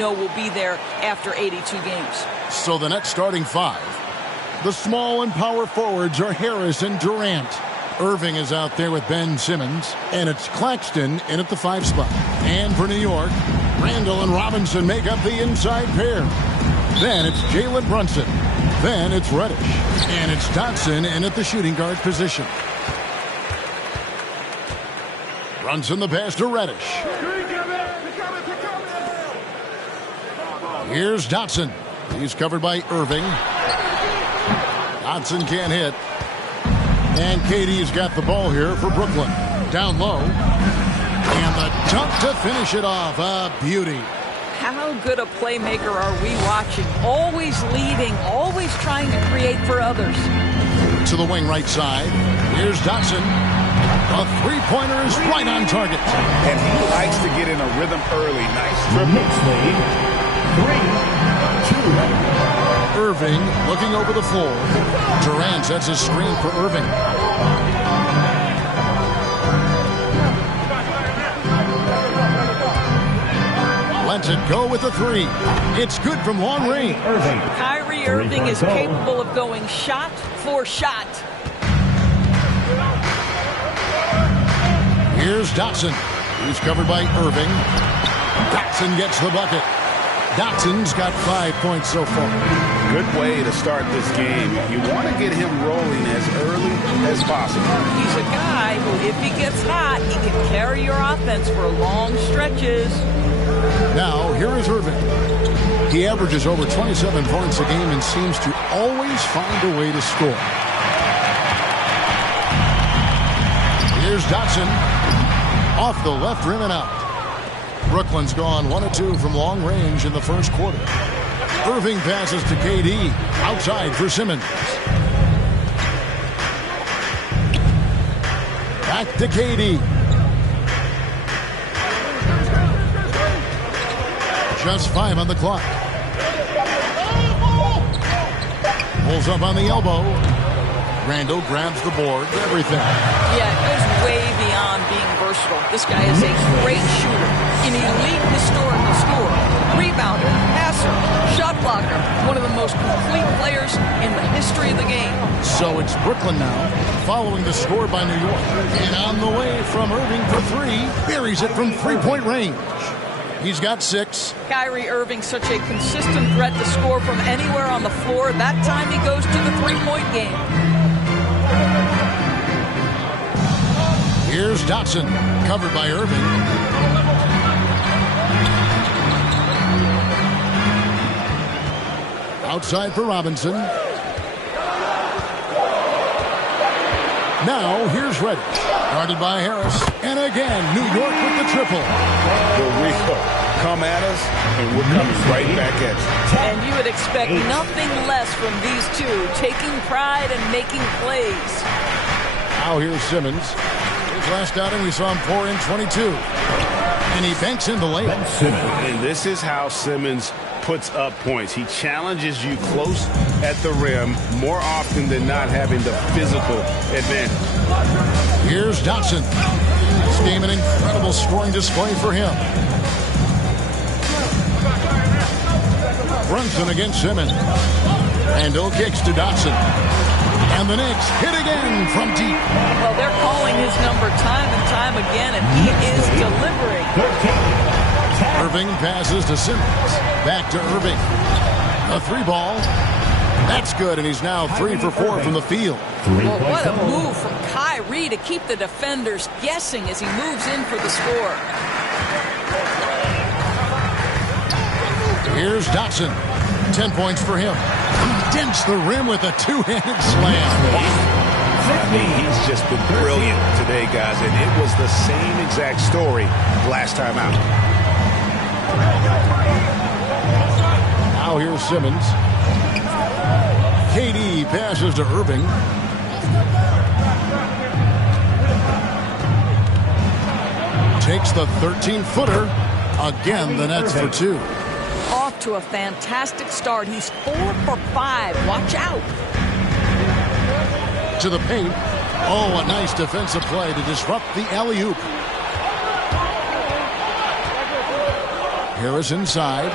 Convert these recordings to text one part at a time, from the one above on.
know will be there after 82 games. So the Nets starting five. The small and power forwards are Harris and Durant. Irving is out there with Ben Simmons, and it's Claxton in at the 5 spot. And for New York, Randall and Robinson make up the inside pair. Then it's Jalen Brunson. Then it's Reddish. And it's Dotson in at the shooting guard position. Brunson the pass to Reddish. Here's Dotson. He's covered by Irving. Dotson can't hit. And KD's got the ball here for Brooklyn. Down low. And the dunk to finish it off. A beauty. How good a playmaker are we watching? Always leading, always trying to create for others. To the wing right side. Here's Dotson. A three-pointer is right on target. And he likes to get in a rhythm early. Nice dribble. 3-2. Irving looking over the floor. Durant sets a screen for Irving. Lets it go with the three. It's good from long range. Kyrie Irving is capable of going shot for shot. Here's Dotson. He's covered by Irving. Dotson gets the bucket. Dotson's got 5 points so far. Good way to start this game. You want to get him rolling as early as possible. He's a guy who, if he gets hot, he can carry your offense for long stretches. Now, here is Irving. He averages over 27 points a game and seems to always find a way to score. Here's Dotson. Off the left rim and out. Brooklyn's gone 1 of 2 from long range in the first quarter. Irving passes to KD. Outside for Simmons. Back to KD. Just 5 on the clock. Pulls up on the elbow. Randall grabs the board. Everything. Yeah, it goes way beyond being versatile. This guy is a great shooter. An elite historical scorer. Rebounder. Passer. Shot blocker. One of the most complete players in the history of the game. So it's Brooklyn now, following the score by New York. And on the way from Irving for 3. Buries it from 3-point range. He's got 6. Kyrie Irving, such a consistent threat to score from anywhere on the floor. That time he goes to the 3-point game. Here's Dotson, covered by Irving. Outside for Robinson. Now here's Reddish, guarded by Harris. And again, New York with the triple. Here we go. Come at us, and we're coming right back at you. And you would expect nothing less from these two, taking pride and making plays. Now here's Simmons. His last outing, we saw him pour in 22. And he banks in the layup. And this is how Simmons puts up points. He challenges you close at the rim more often than not, having the physical advantage. Here's Dotson. This game an incredible scoring display for him. Brunson against Simmons. Randall kicks to Dotson. And the Knicks hit again from deep. Well, they're calling his number time and time again, and he is delivering. Irving passes to Simmons. Back to Irving. A 3 ball. That's good, and he's now 3 for 4 from the field. Well, what a move from Kyrie to keep the defenders guessing as he moves in for the score. Here's Dotson. 10 points for him. He dents the rim with a 2-handed slam. I mean, he's just been brilliant today, guys, and it was the same exact story last time out. Now here's Simmons. KD passes to Irving. Takes the 13-footer. Again, the Nets for 2. Off to a fantastic start. He's 4 for 5. Watch out. To the paint. Oh, a nice defensive play to disrupt the alley-oop. Harris inside.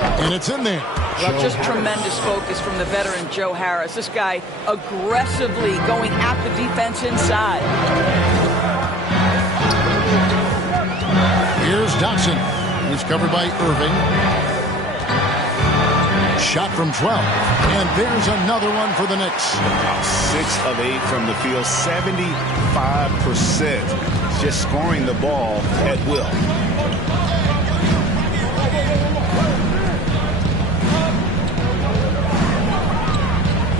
And it's in there. Well, just tremendous focus from the veteran Joe Harris. This guy aggressively going at the defense inside. Here's Dotson, who's covered by Irving. Shot from 12. And there's another one for the Knicks. 6 of 8 from the field, 75%. Just scoring the ball at will.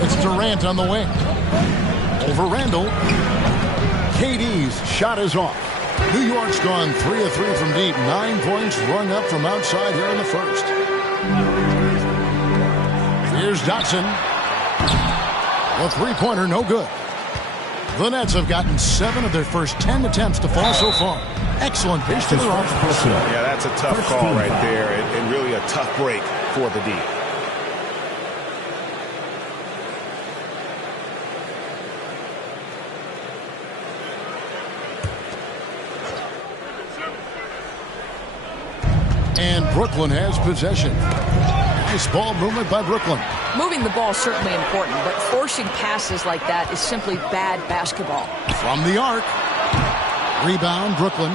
It's Durant on the wing. Over Randall. KD's shot is off. New York's gone 3 of 3 from deep. 9 points rung up from outside here in the first. Here's Dotson. A three-pointer, no good. The Nets have gotten 7 of their first 10 attempts to fall so far. Excellent pitch to the offense. Yeah, that's a tough call right there, and really a tough break for the D. And Brooklyn has possession. Nice ball movement by Brooklyn. Moving the ball is certainly important, but forcing passes like that is simply bad basketball. From the arc. Rebound, Brooklyn.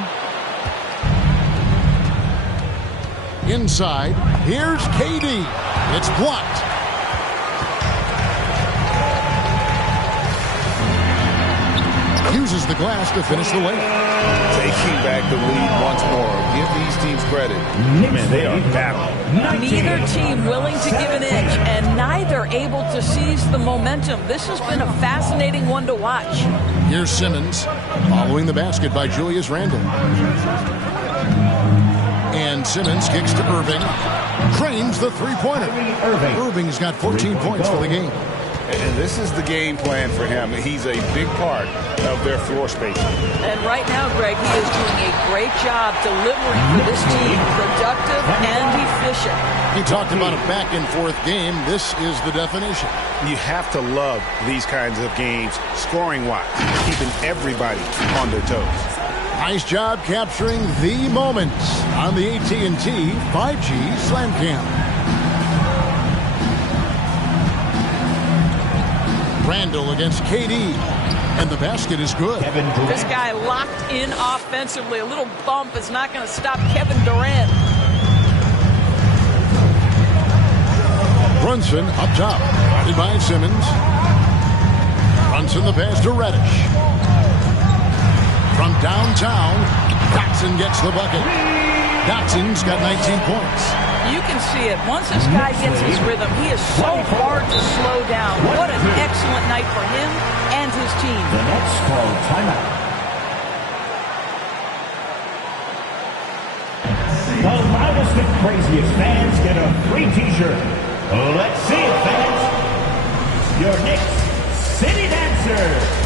Inside. Here's KD. It's blocked. Uses the glass to finish the layup. Taking back the lead once more. Give these teams credit. Man, they are battling. Neither team willing to give an inch, and neither able to seize the momentum. This has been a fascinating one to watch. Here's Simmons, following the basket by Julius Randle. And Simmons kicks to Irving. Cranes the three-pointer. Irving's got 14 points for the game. And this is the game plan for him. He's a big part of their floor spacing. And right now, Greg, he is doing a great job delivering for this team. Productive and efficient. He talked about a back-and-forth game. This is the definition. You have to love these kinds of games, scoring-wise, keeping everybody on their toes. Nice job capturing the moments on the AT&T 5G Slam Cam. Randall against KD, and the basket is good. This guy locked in offensively. A little bump is not going to stop Kevin Durant. Brunson up top, guarded by Simmons. Brunson the pass to Reddish. From downtown, Dotson gets the bucket. Dotson's got 19 points. You can see it. Once this guy gets his rhythm, he is so hard to slow down. What an excellent night for him and his team. The Nets call timeout. The loudest and craziest fans get a free t-shirt. Let's see it, fans. Your Knicks City Dancer.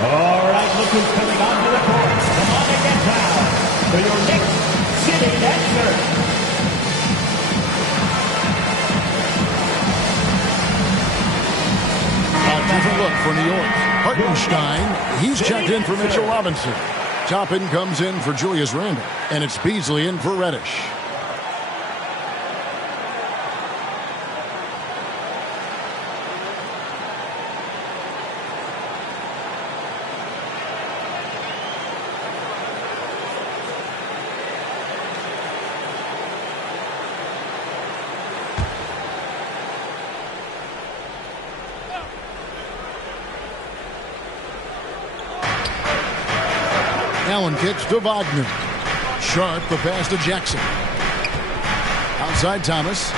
All right, look who's coming onto the court. Come on and get down for your Knicks City Dancer. A different look for New York. Hartenstein, he's checked in for Mitchell Robinson. Toppin comes in for Julius Randle, and it's Beasley in for Reddish. Allen kicks to Wagner. Sharp, the pass to Jackson. Outside Thomas.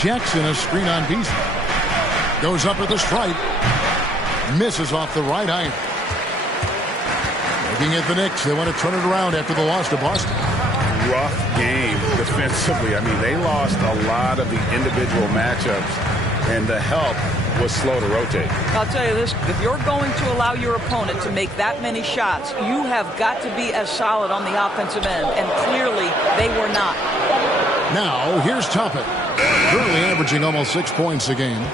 Jackson, a screen on Beasley. Goes up at the stripe. Misses off the right iron. Looking at the Knicks, they want to turn it around after the loss to Boston. Rough game defensively. I mean, they lost a lot of the individual matchups, and the help was slow to rotate. I'll tell you this, if you're going to allow your opponent to make that many shots, you have got to be as solid on the offensive end, and clearly they were not. Now, here's Toppin, currently averaging almost 6 points a game.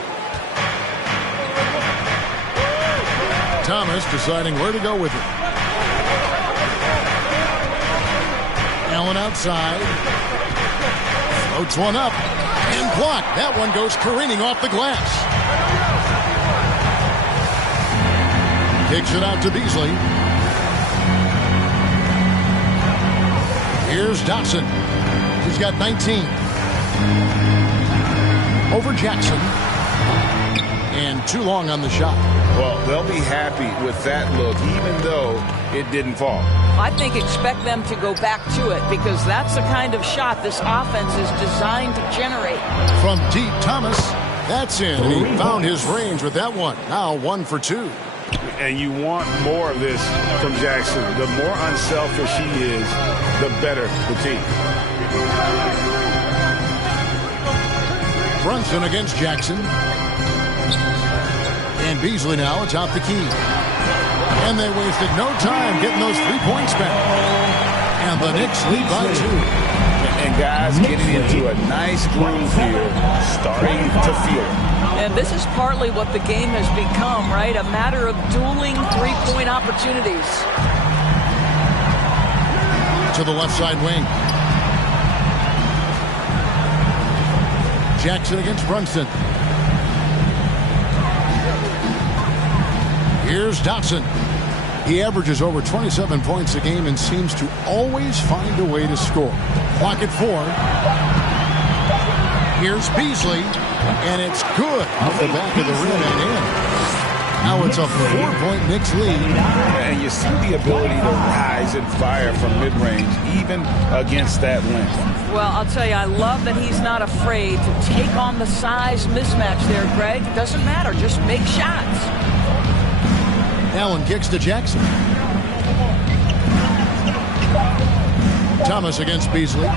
Thomas deciding where to go with it. Allen outside. Floats one up. And blocked. That one goes careening off the glass. Kicks it out to Beasley. Here's Dotson. He's got 19. Over Jackson. And too long on the shot. Well, they'll be happy with that look, even though it didn't fall. I think expect them to go back to it because that's the kind of shot this offense is designed to generate. From deep, Thomas. That's in. And he found his range with that one. Now 1 for 2. And you want more of this from Jackson. The more unselfish he is, the better the team. Brunson against Jackson. And Beasley now atop the key. And they wasted no time getting those 3 points back. And the Knicks lead by 2. And guys getting into a nice groove here, starting to feel it. And this is partly what the game has become, right? A matter of dueling three-point opportunities. To the left side wing. Jackson against Brunson. Here's Dotson. He averages over 27 points a game and seems to always find a way to score. Clock at 4. Here's Beasley, and it's good off the back of the rim and in. Now it's a 4-point Knicks lead. And you see the ability to rise and fire from mid-range, even against that length. Well, I'll tell you, I love that he's not afraid to take on the size mismatch there, Greg. It doesn't matter. Just make shots. Allen kicks to Jackson. Thomas against Beasley.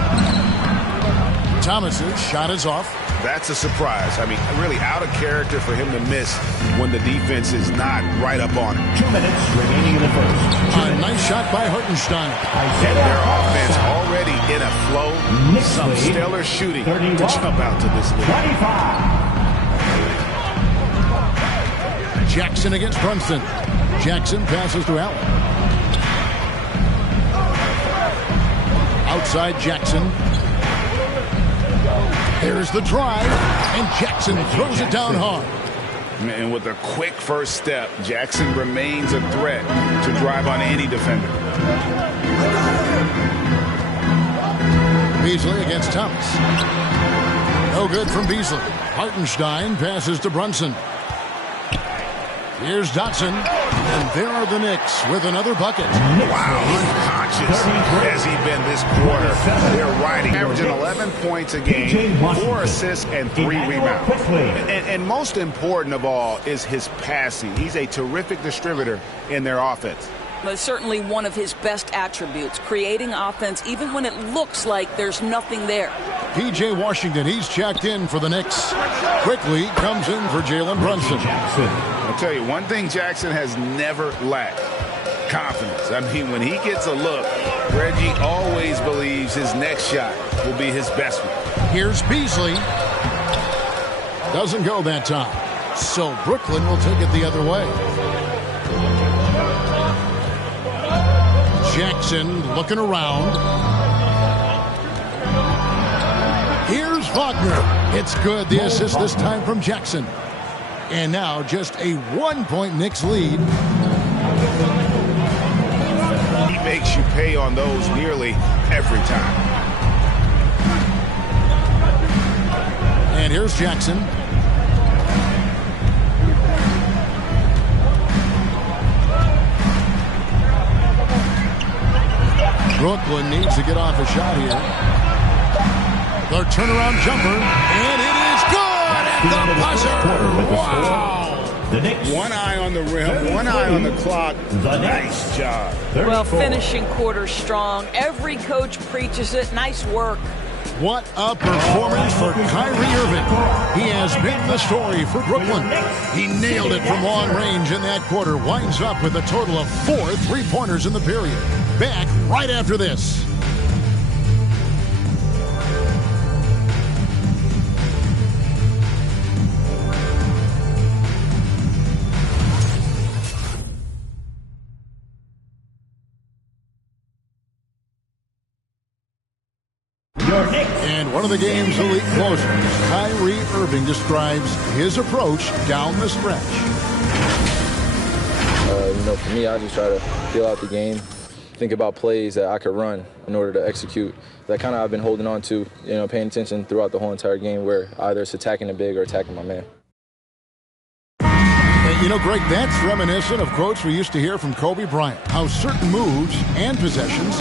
Thomas's shot is off. That's a surprise. I mean, really out of character for him to miss when the defense is not right up on him. 2 minutes remaining in the first. A nice shot by Hartenstein. And their offense already in a flow. Some stellar shooting to jump out to this lead. 25. Jackson against Brunson. Jackson passes to Allen. Outside Jackson. There's the drive, and Jackson throws it down hard. And with a quick first step, Jackson remains a threat to drive on any defender. Beasley against Thomas. No good from Beasley. Hartenstein passes to Brunson. Here's Dotson, and there are the Knicks with another bucket. Wow, unconscious has he been this quarter. They're riding, averaging 11 points a game, 4 assists, and 3 rebounds. And most important of all is his passing. He's a terrific distributor in their offense. But certainly one of his best attributes, creating offense even when it looks like there's nothing there. P.J. Washington, he's checked in for the Knicks. Quickly comes in for Jalen Brunson. I'll tell you, one thing Jackson has never lacked: confidence. I mean, when he gets a look, Reggie always believes his next shot will be his best one. Here's Beasley. Doesn't go that time. So Brooklyn will take it the other way. Jackson looking around. Here's Wagner. It's good. The assist this time from Jackson. And now just a 1-point Knicks lead. He makes you pay on those nearly every time. And here's Jackson. Brooklyn needs to get off a shot here. The turnaround jumper, and it is good at the buzzer. Wow. The Knicks. One eye on the rim, one eye on the clock. Nice job. 34. Well, finishing quarter strong. Every coach preaches it. Nice work. What a performance for Kyrie Irving. He has been the story for Brooklyn. He nailed it from long range in that quarter. Winds up with a total of 4 3-pointers in the period. Back right after this. And one of the game's elite closers, Kyrie Irving, describes his approach down the stretch. For me, I just try to feel out the game, think about plays that I could run in order to execute. That kind of I've been holding on to, paying attention throughout the whole entire game where either it's attacking the big or attacking my man. Greg, that's reminiscent of quotes we used to hear from Kobe Bryant, how certain moves and possessions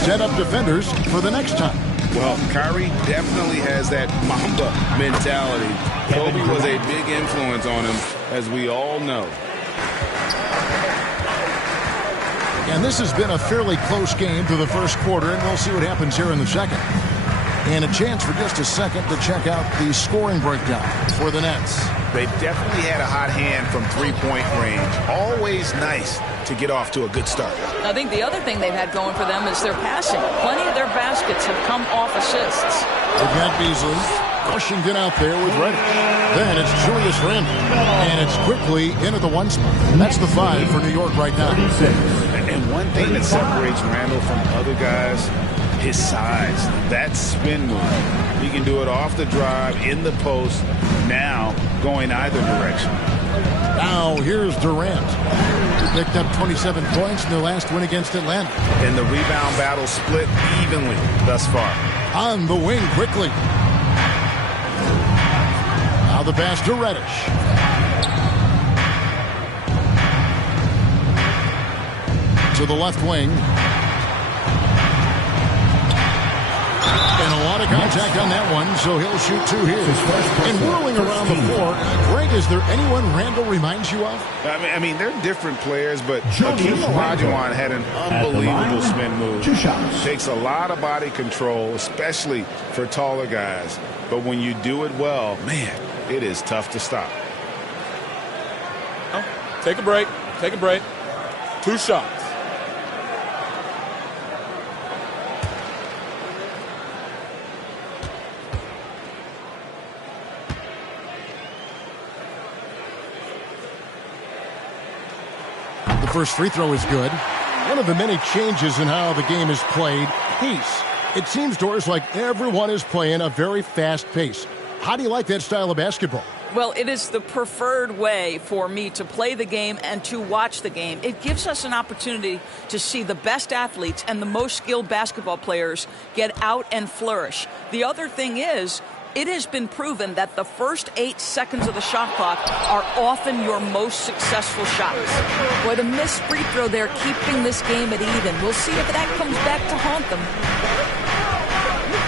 set up defenders for the next time. Well, Kyrie definitely has that Mamba mentality. Kobe was a big influence on him, as we all know. And this has been a fairly close game through the first quarter, and we'll see what happens here in the second. And a chance for just a second to check out the scoring breakdown for the Nets. They definitely had a hot hand from three-point range. Always nice to get off to a good start. I think the other thing they've had going for them is their passing. Plenty of their baskets have come off assists. They've got Beasley. Washington out there with Reddish. Then it's Julius Randle. And it's quickly into the 1 spot. That's the 5 for New York right now. And one thing that separates Randle from other guys, his size. That spin move. He can do it off the drive, in the post, now going either direction. Now here's Durant. He picked up 27 points in their last win against Atlanta. And the rebound battle split evenly thus far. On the wing quickly. Now the pass to Reddish. To the left wing. And a lot of contact on that one, so he'll shoot 2 here. And whirling around the floor, Greg, is there anyone Randle reminds you of? I mean, they're different players, but Hakeem Olajuwon had an unbelievable spin move. 2 shots. Takes a lot of body control, especially for taller guys. But when you do it well, man, it is tough to stop. Take a break. Take a break. 2 shots. The first free throw is good. One of the many changes in how the game is played, pace. It seems, Doris, like everyone is playing a very fast pace. How do you like that style of basketball? Well, it is the preferred way for me to play the game and to watch the game. It gives us an opportunity to see the best athletes and the most skilled basketball players get out and flourish. The other thing is, it has been proven that the first 8 seconds of the shot clock are often your most successful shots. Boy, the missed free throw there keeping this game at even. We'll see if that comes back to haunt them.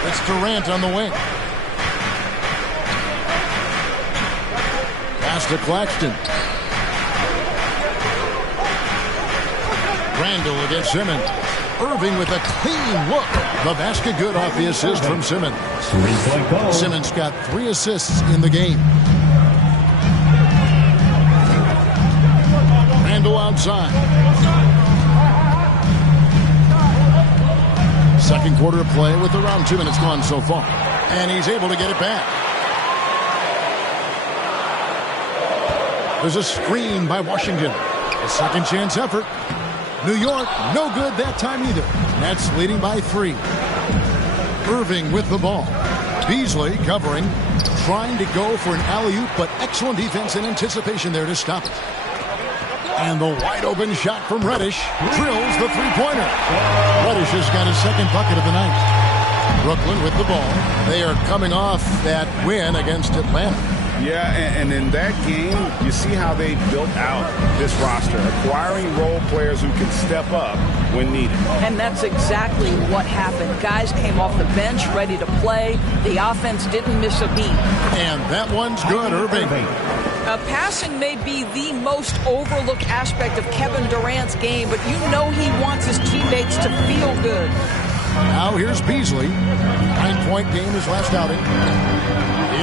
It's Durant on the wing. Pass to Claxton. Randle against Simmons. Irving with a clean look. The basket good off the assist from Simmons. Simmons got 3 assists in the game. Randle outside. Second quarter of play with around 2 minutes gone so far. And he's able to get it back. There's a screen by Washington. A second chance effort. New York, no good that time either. Nets leading by 3. Irving with the ball. Beasley covering, trying to go for an alley-oop, but excellent defense and anticipation there to stop it. And the wide-open shot from Reddish drills the three-pointer. Reddish has got his second bucket of the night. Brooklyn with the ball. They are coming off that win against Atlanta. Yeah, and in that game, you see how they built out this roster, acquiring role players who can step up when needed. And that's exactly what happened. Guys came off the bench ready to play. The offense didn't miss a beat. And that one's good, Irving. Passing may be the most overlooked aspect of Kevin Durant's game, but you know he wants his teammates to feel good. Now here's Beasley. 9-point game his last outing.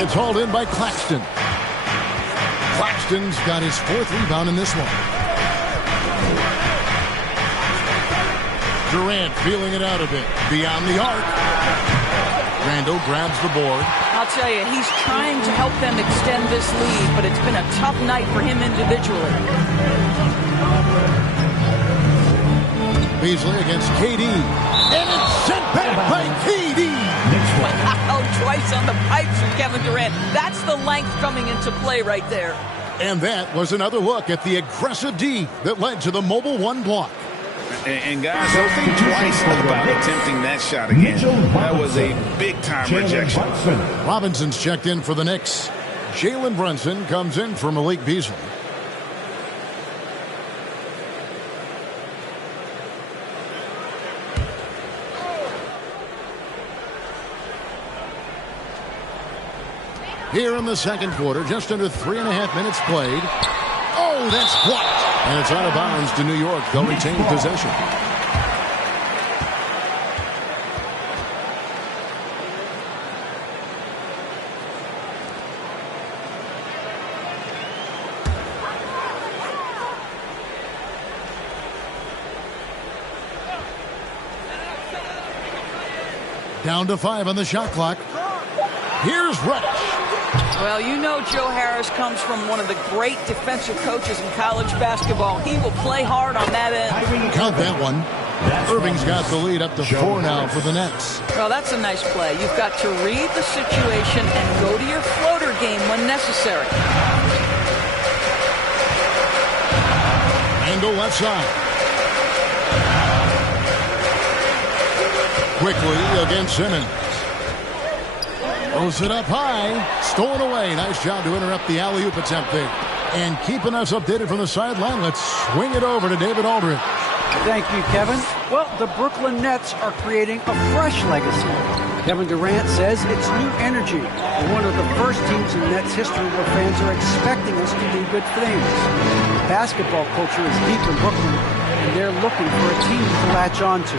It's hauled in by Claxton. Claxton's got his 4th rebound in this one. Durant feeling it out a bit. Beyond the arc. Randall grabs the board. I'll tell you, he's trying to help them extend this lead, but it's been a tough night for him individually. Beasley against KD. And it's sent back by KD. Wow, twice on the pipes from Kevin Durant. That's the length coming into play right there. And that was another look at the aggressive D that led to the mobile 1 block. And guys, don't think twice about attempting that shot again. That was a big-time rejection. Robinson's checked in for the Knicks. Jalen Brunson comes in for Malik Beasley. Here in the second quarter, just under 3.5 minutes played. Oh, that's blocked. And it's out of bounds to New York. They'll retain possession. Down to 5 on the shot clock. Here's Reddish. Well, you know Joe Harris comes from one of the great defensive coaches in college basketball. He will play hard on that end. Count that one. Irving's got the lead up to 4 now for the Nets. Well, that's a nice play. You've got to read the situation and go to your floater game when necessary. Angle left side. Quickly against Simmons. Throws it up high. Stolen away. Nice job to interrupt the alley-oop attempt there. And keeping us updated from the sideline, let's swing it over to David Aldridge. Thank you, Kevin. Well, the Brooklyn Nets are creating a fresh legacy. Kevin Durant says it's new energy. We're one of the first teams in Nets history where fans are expecting us to do good things. Basketball culture is deep in Brooklyn, and they're looking for a team to latch on to.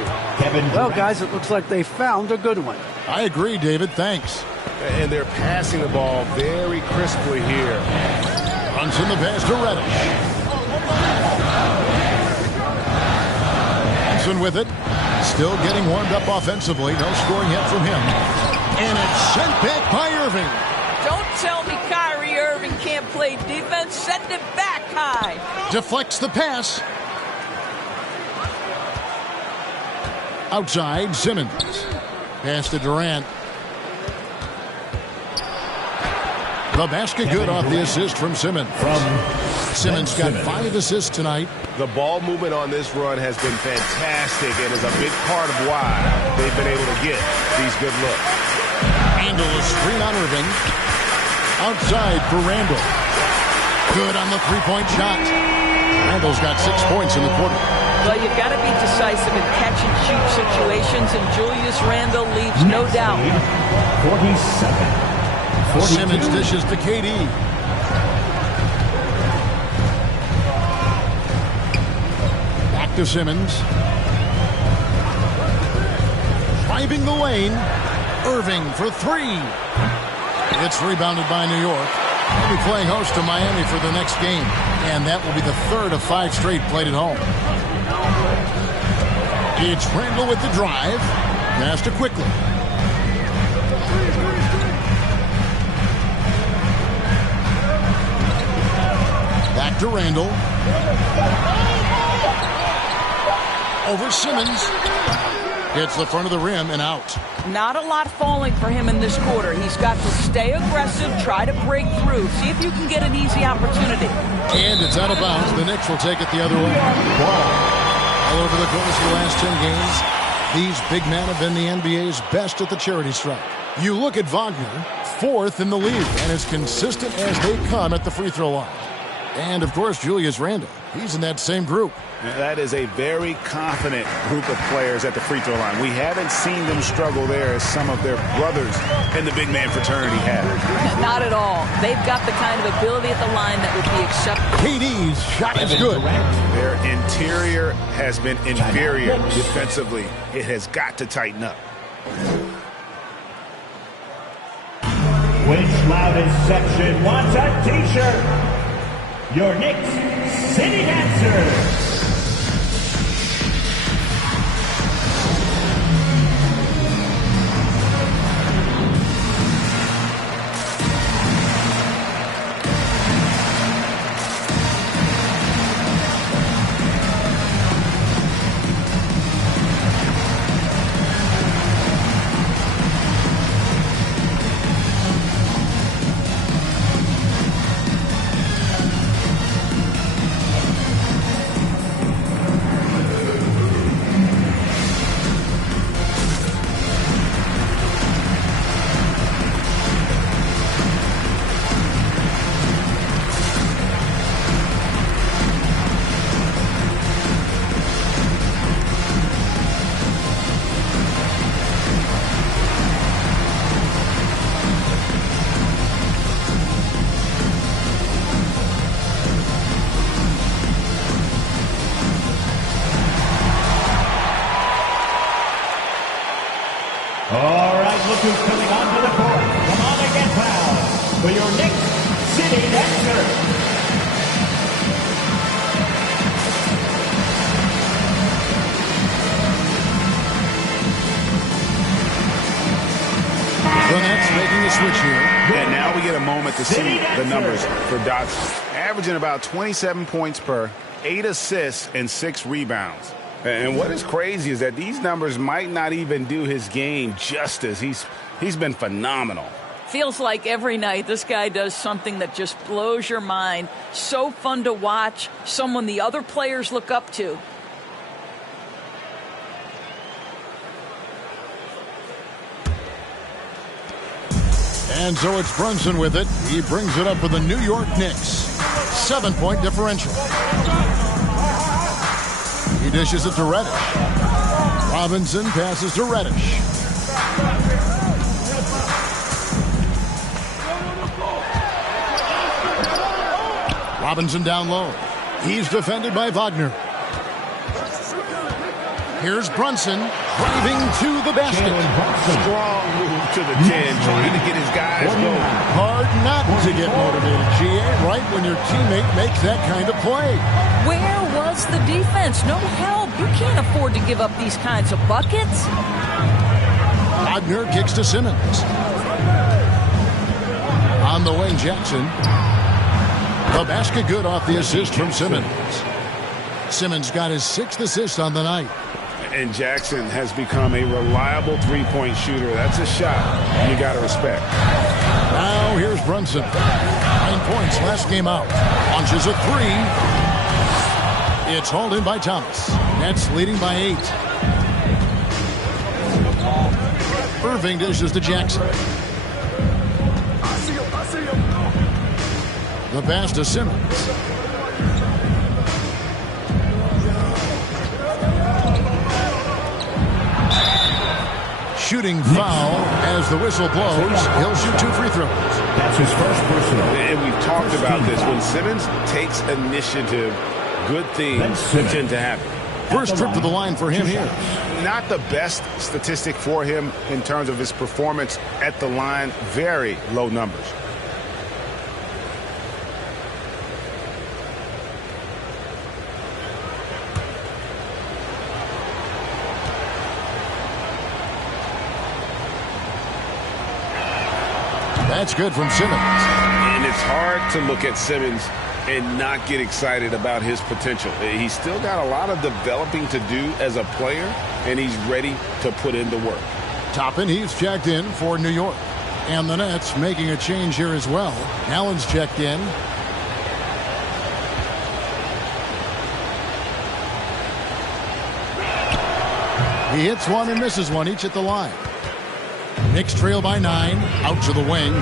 Well, guys, it looks like they found a good one. I agree, David. Thanks. And they're passing the ball very crisply here. Runs in the pass to Reddish. Johnson with it. Still getting warmed up offensively. No scoring yet from him. And it's sent back by Irving. Don't tell me Kyrie Irving can't play defense. Send it back high. Deflects the pass. Outside, Simmons. Pass to Durant. The basket good off the assist from Simmons. Simmons got 5 assists tonight. The ball movement on this run has been fantastic and is a big part of why they've been able to get these good looks. Handle a screen on Irving. Outside for Randall. Good on the three-point shot. Randall's got 6 points in the quarter. Well, you've got to be decisive in catch-and-shoot situations, and Julius Randle leaves no doubt. 47. Simmons dishes to KD. Back to Simmons. Driving the lane. Irving for 3. It's rebounded by New York. They'll be playing host to Miami for the next game. And that will be the 3rd of 5 straight played at home. It's Randall with the drive. Pass to Quickly. Back to Randall. Over Simmons. Hits the front of the rim and out. Not a lot falling for him in this quarter. He's got to stay aggressive, try to break through, see if you can get an easy opportunity. And it's out of bounds. The Knicks will take it the other way. All over the course of the last 10 games, these big men have been the NBA's best at the charity stripe. You look at Wagner, 4th in the league and as consistent as they come at the free throw line. And, of course, Julius Randle. He's in that same group. That is a very confident group of players at the free throw line. We haven't seen them struggle there as some of their brothers in the big man fraternity have. Not at all. They've got the kind of ability at the line that would be acceptable. KD's shot is good. Their interior has been inferior defensively. It has got to tighten up. Which loudest section wants a t-shirt? Your Knicks City Dancer. All right, look who's coming onto the court. Come on and get fouled for your Knicks City Dancer. The Nets making a switch here. And now we get a moment to see the numbers for Dotson. Averaging about 27 points per, 8 assists, and 6 rebounds. And what is crazy is that these numbers might not even do his game justice. He's been phenomenal. Feels like every night this guy does something that just blows your mind. So fun to watch. Someone the other players look up to. And so it's Brunson with it. He brings it up for the New York Knicks. 7-point differential. He dishes it to Reddish. Robinson passes to Reddish. Robinson down low. He's defended by Wagner. Here's Brunson driving to the basket. Strong move to the 10, trying to get his guys going. Hard not to get motivated, GA, right when your teammate makes that kind of play. Where was the defense? No help. You can't afford to give up these kinds of buckets. Wagner kicks to Simmons. On the wing, Jackson. The basket good off the assist from Simmons. Simmons got his 6th assist on the night. And Jackson has become a reliable three-point shooter. That's a shot you got to respect. Now here's Brunson. 9 points last game out. Launches a 3. It's hauled in by Thomas. Nets leading by 8. Irving dishes to Jackson. The pass to Simmons. Shooting foul as the whistle blows. He'll shoot 2 free throws. That's his first personal. And we've talked about this. When Simmons takes initiative, good things tend to happen. First trip to the line for him here. Not the best statistic for him in terms of his performance at the line. Very low numbers. That's good from Simmons. And it's hard to look at Simmons and not get excited about his potential. He's still got a lot of developing to do as a player, and he's ready to put in the work. Toppin, he's checked in for New York. And the Nets making a change here as well. Allen's checked in. He hits one and misses one, each at the line. Knicks trail by 9. Out to the wing.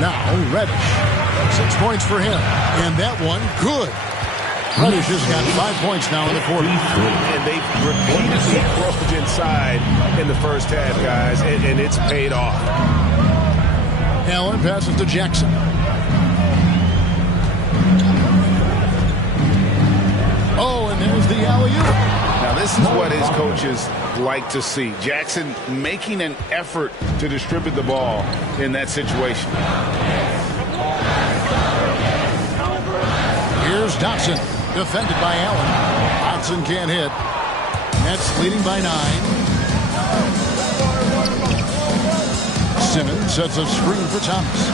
Now Reddish. 6 points for him. And that one, good. Reddish has got 5 points now in the quarter. And they've repeatedly crossed inside in the first half, guys, and it's paid off. Allen passes to Jackson. Oh, and there's the alley-oop. Now, this is what his coaches like to see. Jackson making an effort to distribute the ball in that situation. Here's Dotson, defended by Allen. Dotson can't hit. Nets leading by 9. Simmons sets a screen for Thomas.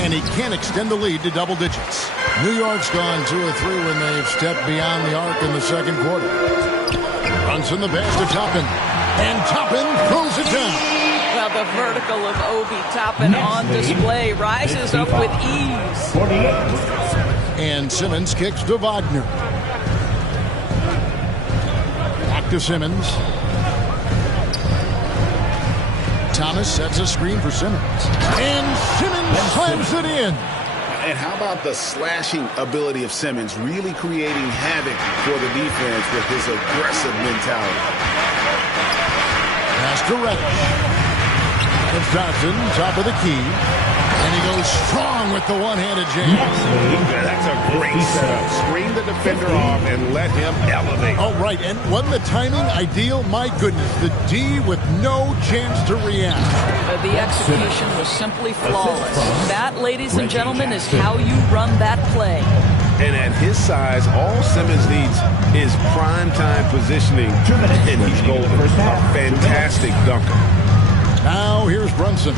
And he can't extend the lead to double digits. New York's gone 2 or 3 when they've stepped beyond the arc in the second quarter. Brunson the pass to Toppin. And Toppin throws it down. Well, the vertical of Obi Toppin on display rises up with ease. 48. And Simmons kicks to Wagner. Back to Simmons. Thomas sets a screen for Simmons. And Simmons slams it in. And how about the slashing ability of Simmons, really creating havoc for the defense with his aggressive mentality. Pass to Reddish. It's Johnson, top of the key. And he goes strong with the one-handed jam. That's a great setup. Screen the defender off and let him elevate. Oh, right. And wasn't the timing ideal? My goodness. The D with no chance to react. The execution was simply flawless. That, ladies and gentlemen, is how you run that play. And at his size, all Simmons needs is prime-time positioning. And he's golden. A fantastic dunker. Now here's Brunson.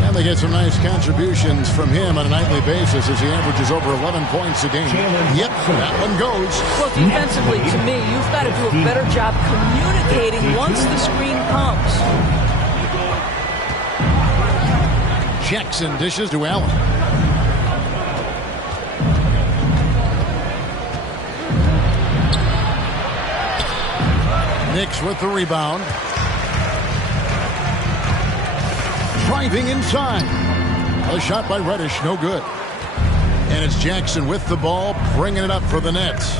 And they get some nice contributions from him on a nightly basis as he averages over 11 points a game. Yep, that one goes. Well, defensively, to me, you've got to do a better job communicating once the screen comes. Jackson dishes to Allen. Knicks with the rebound. Driving inside. A shot by Reddish, no good. And it's Jackson with the ball, bringing it up for the Nets.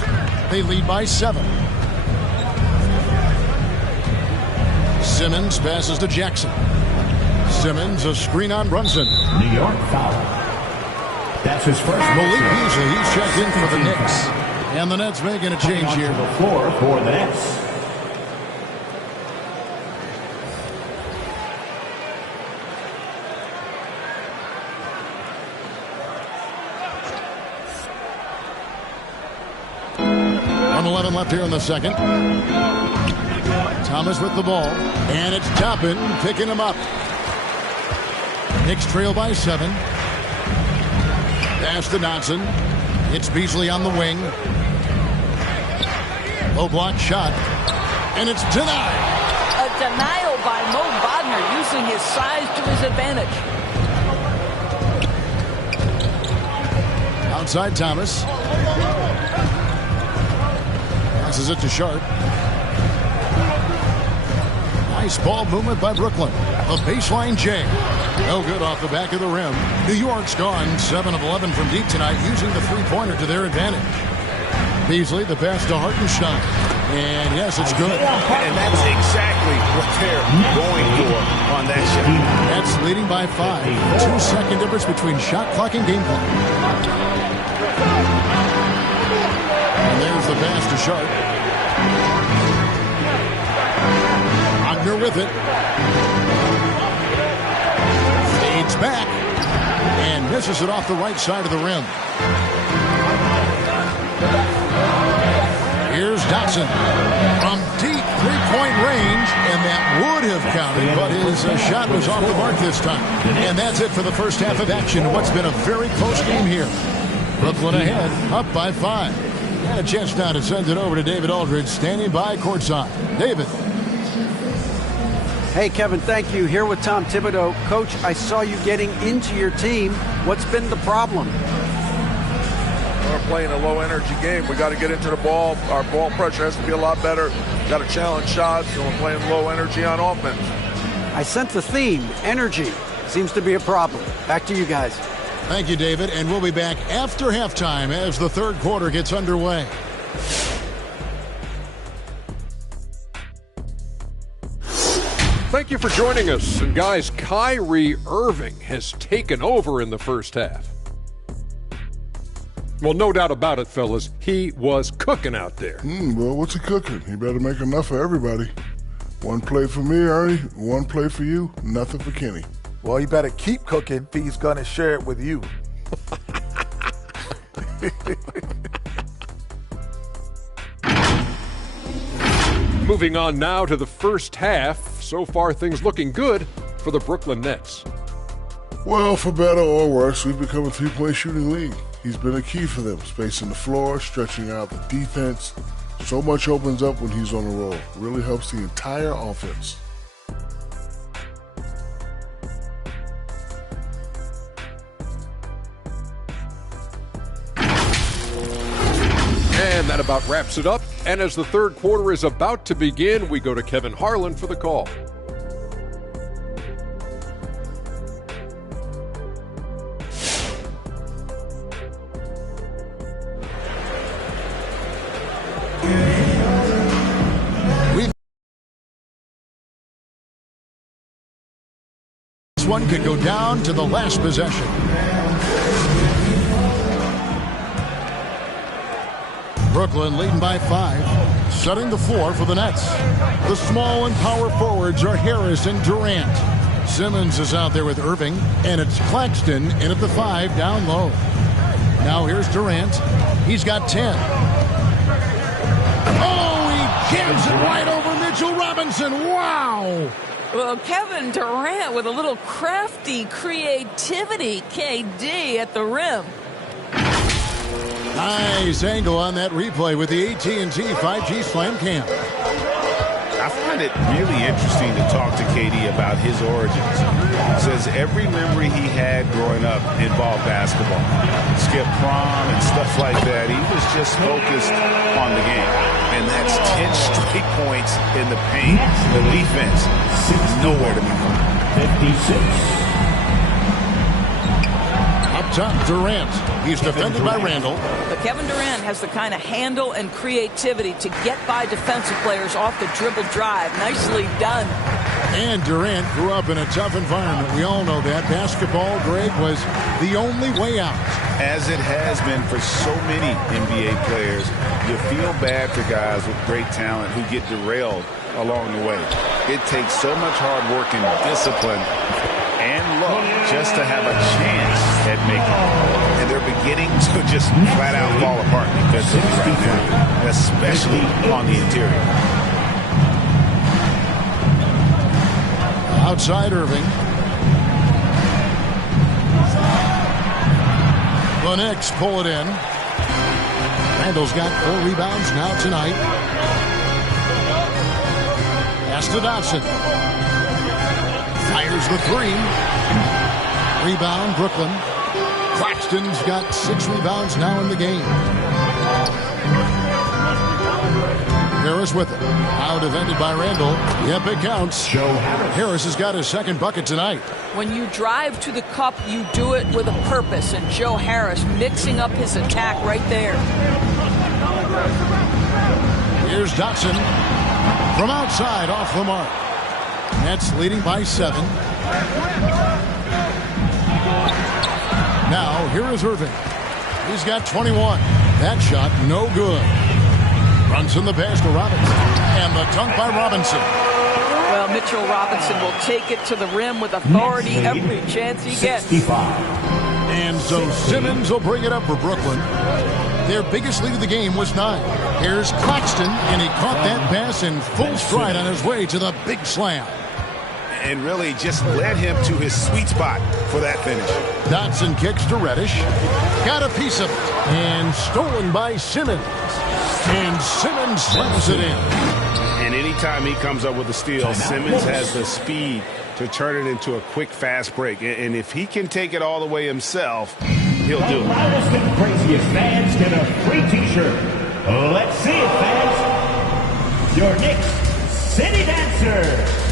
They lead by 7. Simmons passes to Jackson. Simmons, a screen on Brunson. New York foul. That's his first. Malik Beasley, he's checked in for the Knicks. And the Nets making a change here. The floor for the Nets. Left here in the second. Thomas with the ball. And it's Toppin picking him up. Knicks trail by 7. Pass to Dotson. It's Beasley on the wing. Low block shot. And it's denied. A denial by Mo Wagner using his size to his advantage. Outside Thomas. Passes it to Sharp. Nice ball movement by Brooklyn. A baseline J. No good off the back of the rim. New York's gone 7 of 11 from deep tonight, using the three-pointer to their advantage. Beasley, the pass to Hartenstein. And yes, it's good. And that's exactly what they're going for on that shot. That's leading by 5. 2-second difference between shot clock and game clock. And there's the pass to Sharp. Wagner with it. Fades back. And misses it off the right side of the rim. Here's Dotson from deep three-point range. And that would have counted, but his shot was off the mark this time. And that's it for the first half of action in what's been a very close game here. Brooklyn ahead, up by 5. And a chance now to send it over to David Aldridge, standing by courtside. David. Hey, Kevin, thank you. Here with Tom Thibodeau. Coach, I saw you getting into your team. What's been the problem? We're playing a low-energy game. We got to get into the ball. Our ball pressure has to be a lot better. Got to challenge shots, and we're playing low energy on offense. I sense a theme. Energy seems to be a problem. Back to you guys. Thank you, David, and we'll be back after halftime as the third quarter gets underway. Thank you for joining us. And guys, Kyrie Irving has taken over in the first half. Well, no doubt about it, fellas. He was cooking out there. Well, what's he cooking? He better make enough for everybody. One plate for me, Ernie. One plate for you. Nothing for Kenny. Well, you better keep cooking if he's going to share it with you. Moving on now to the first half. So far, things looking good for the Brooklyn Nets. Well, for better or worse, we've become a three-point shooting league. He's been a key for them, spacing the floor, stretching out the defense. So much opens up when he's on the roll. Really helps the entire offense. And that about wraps it up. And as the third quarter is about to begin, we go to Kevin Harlan for the call. This one could go down to the last possession. Brooklyn leading by 5, setting the floor for the Nets. The small and power forwards are Harris and Durant. Simmons is out there with Irving, and it's Claxton in at the 5 down low. Now here's Durant. He's got 10. Oh, he jams it right over Mitchell Robinson. Wow! Well, Kevin Durant with a little crafty creativity. KD at the rim. Nice angle on that replay with the AT&T 5G Slam Cam. I find it really interesting to talk to KD about his origins. He says every memory he had growing up involved basketball. Skip prom and stuff like that. He was just focused on the game. And that's 10 straight points in the paint. The defense is nowhere to be found. 56. Up top, Durant. He's defended by Randall. But Kevin Durant has the kind of handle and creativity to get by defensive players off the dribble drive. Nicely done. And Durant grew up in a tough environment. We all know that. Basketball, Greg, was the only way out. As it has been for so many NBA players, you feel bad for guys with great talent who get derailed along the way. It takes so much hard work and discipline and luck just to have a chance at making it. And they're beginning to just flat out fall apart defensively right now, especially on the interior. Outside Irving. The Knicks pull it in. Randall's got 4 rebounds now tonight. Pass to Dotson. Fires the 3. Rebound, Brooklyn. Claxton's got 6 rebounds now in the game. Harris with it. Now defended by Randall. Yep, it counts. Harris has got his second bucket tonight. When you drive to the cup, you do it with a purpose. And Joe Harris mixing up his attack right there. Here's Dotson from outside off the mark. Nets leading by 7. Now, here is Irving. He's got 21. That shot, no good. Runs in the pass to Robinson. And the dunk by Robinson. Well, Mitchell Robinson will take it to the rim with authority every chance he gets. 65. And so Simmons will bring it up for Brooklyn. Their biggest lead of the game was 9. Here's Claxton, and he caught that pass in full stride on his way to the big slam. And really just led him to his sweet spot for that finish. Dotson kicks to Reddish. Got a piece of it. And stolen by Simmons. And Simmons slams it in. And anytime he comes up with a steal, Simmons has the speed to turn it into a quick, fast break. And if he can take it all the way himself, he'll do it. The loudest and craziest fans get a free t-shirt. Let's see it, fans. Your Knicks City Dancer.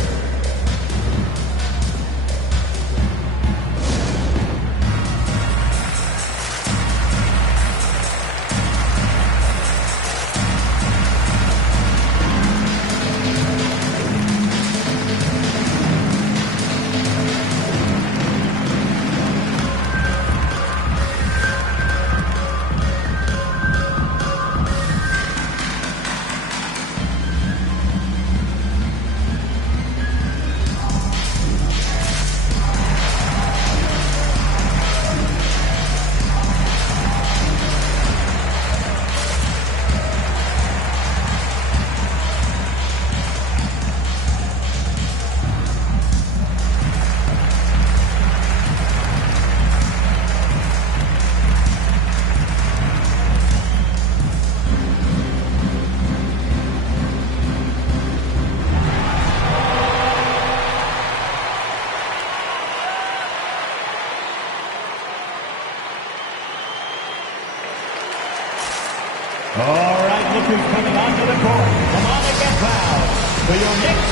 All right, look who's coming onto the court. Come on and get loud for your Knicks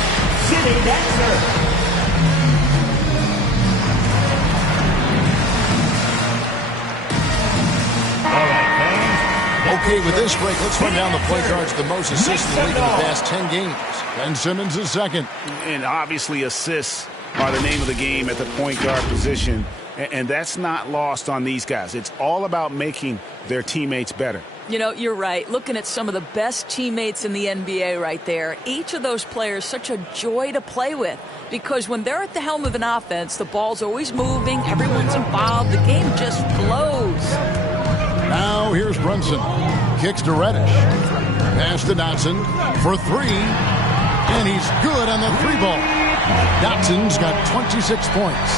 City Dancer. All right, fans. Okay, with this break, let's run down the point guards, the most assists in the league in the past 10 games. Ben Simmons is second. And obviously assists are the name of the game at the point guard position. And that's not lost on these guys. It's all about making their teammates better. You know, you're right. Looking at some of the best teammates in the NBA right there, each of those players such a joy to play with. Because when they're at the helm of an offense, the ball's always moving, everyone's involved, the game just flows. Now here's Brunson. Kicks to Reddish. Pass to Dotson for three. And he's good on the three ball. Dotson's got 26 points.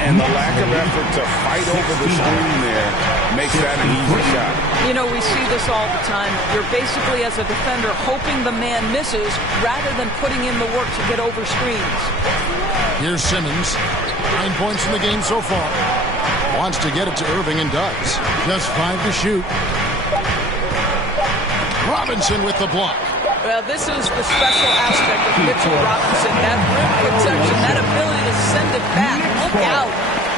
And the lack of effort to fight over the screen there makes that an easy shot. You know, we see this all the time. You're basically, as a defender, hoping the man misses rather than putting in the work to get over screens. Here's Simmons. 9 points in the game so far. Wants to get it to Irving and does. Just 5 to shoot. Robinson with the block. Well, this is the special aspect of Mitchell Robinson. That rim protection, that ability to send it back. Look out.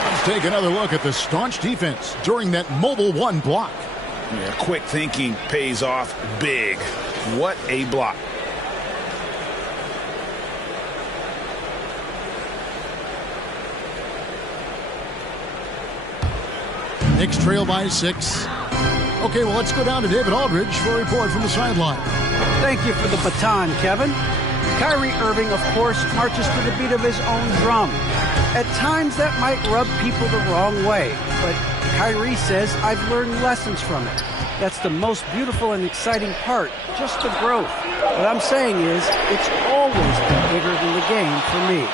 Let's take another look at the staunch defense during that mobile one block. Yeah, quick thinking pays off big. What a block. Knicks trail by 6. Okay, well, let's go down to David Aldridge for a report from the sideline. Thank you for the baton, Kevin. Kyrie Irving, of course, marches to the beat of his own drum. At times, that might rub people the wrong way, but Kyrie says, I've learned lessons from it. That's the most beautiful and exciting part, just the growth. What I'm saying is, it's always been bigger than the game for me.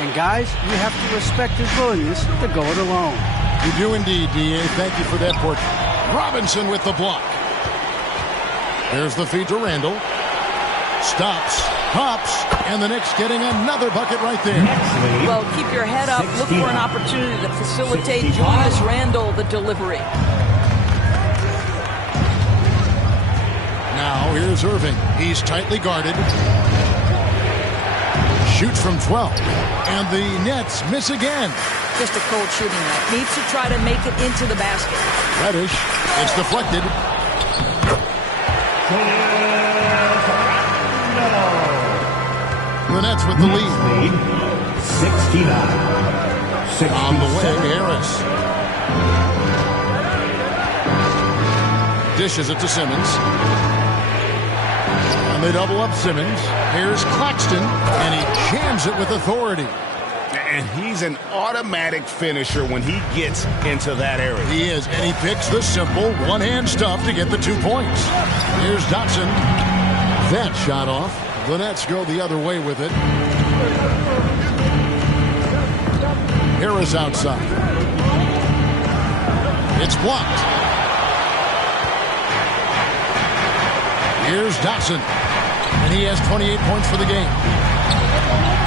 And guys, you have to respect his willingness to go it alone. You do indeed, D.A. Thank you for that portrait. Robinson with the block. There's the feed to Randall. Stops, hops, and the Knicks getting another bucket right there. Well, keep your head up. Look for an opportunity to facilitate Julius Randle the delivery. Now here's Irving. He's tightly guarded. Shoots from 12. And the Nets miss again. Just a cold shooting night. Needs to try to make it into the basket. Reddish. It's deflected. The Nets with the lead. 69. On the wing, Harris. Dishes it to Simmons. And they double up Simmons. Here's Claxton, and he jams it with authority. And he's an automatic finisher when he gets into that area. He is, and he picks the simple one-hand stuff to get the 2 points. Here's Dotson. That shot off. The Nets go the other way with it. Harris outside. It's blocked. Here's Dotson. And he has 28 points for the game.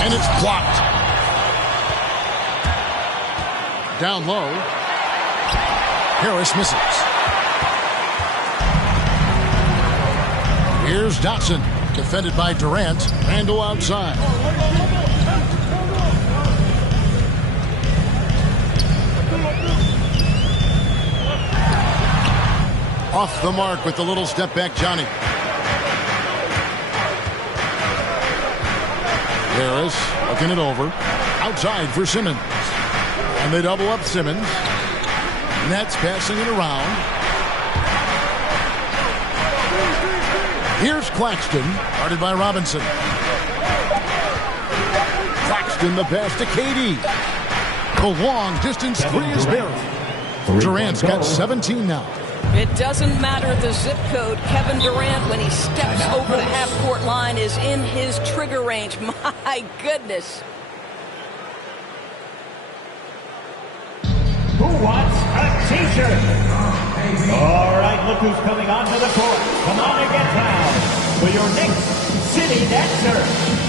And it's blocked. Down low. Harris misses. Here's Dotson, defended by Durant. Randall outside. Off the mark with the little step back, Johnny. Harris looking it over. Outside for Simmons. And they double up Simmons. Nets passing it around. Here's Claxton, guarded by Robinson. Claxton the pass to KD. The long distance three is buried. Durant's got 17 now. It doesn't matter the zip code. Kevin Durant, when he steps over the half-court line, is in his trigger range. My goodness. Who wants a t-shirt? All right, look who's coming onto the court. Come on and get down for your next city dancer.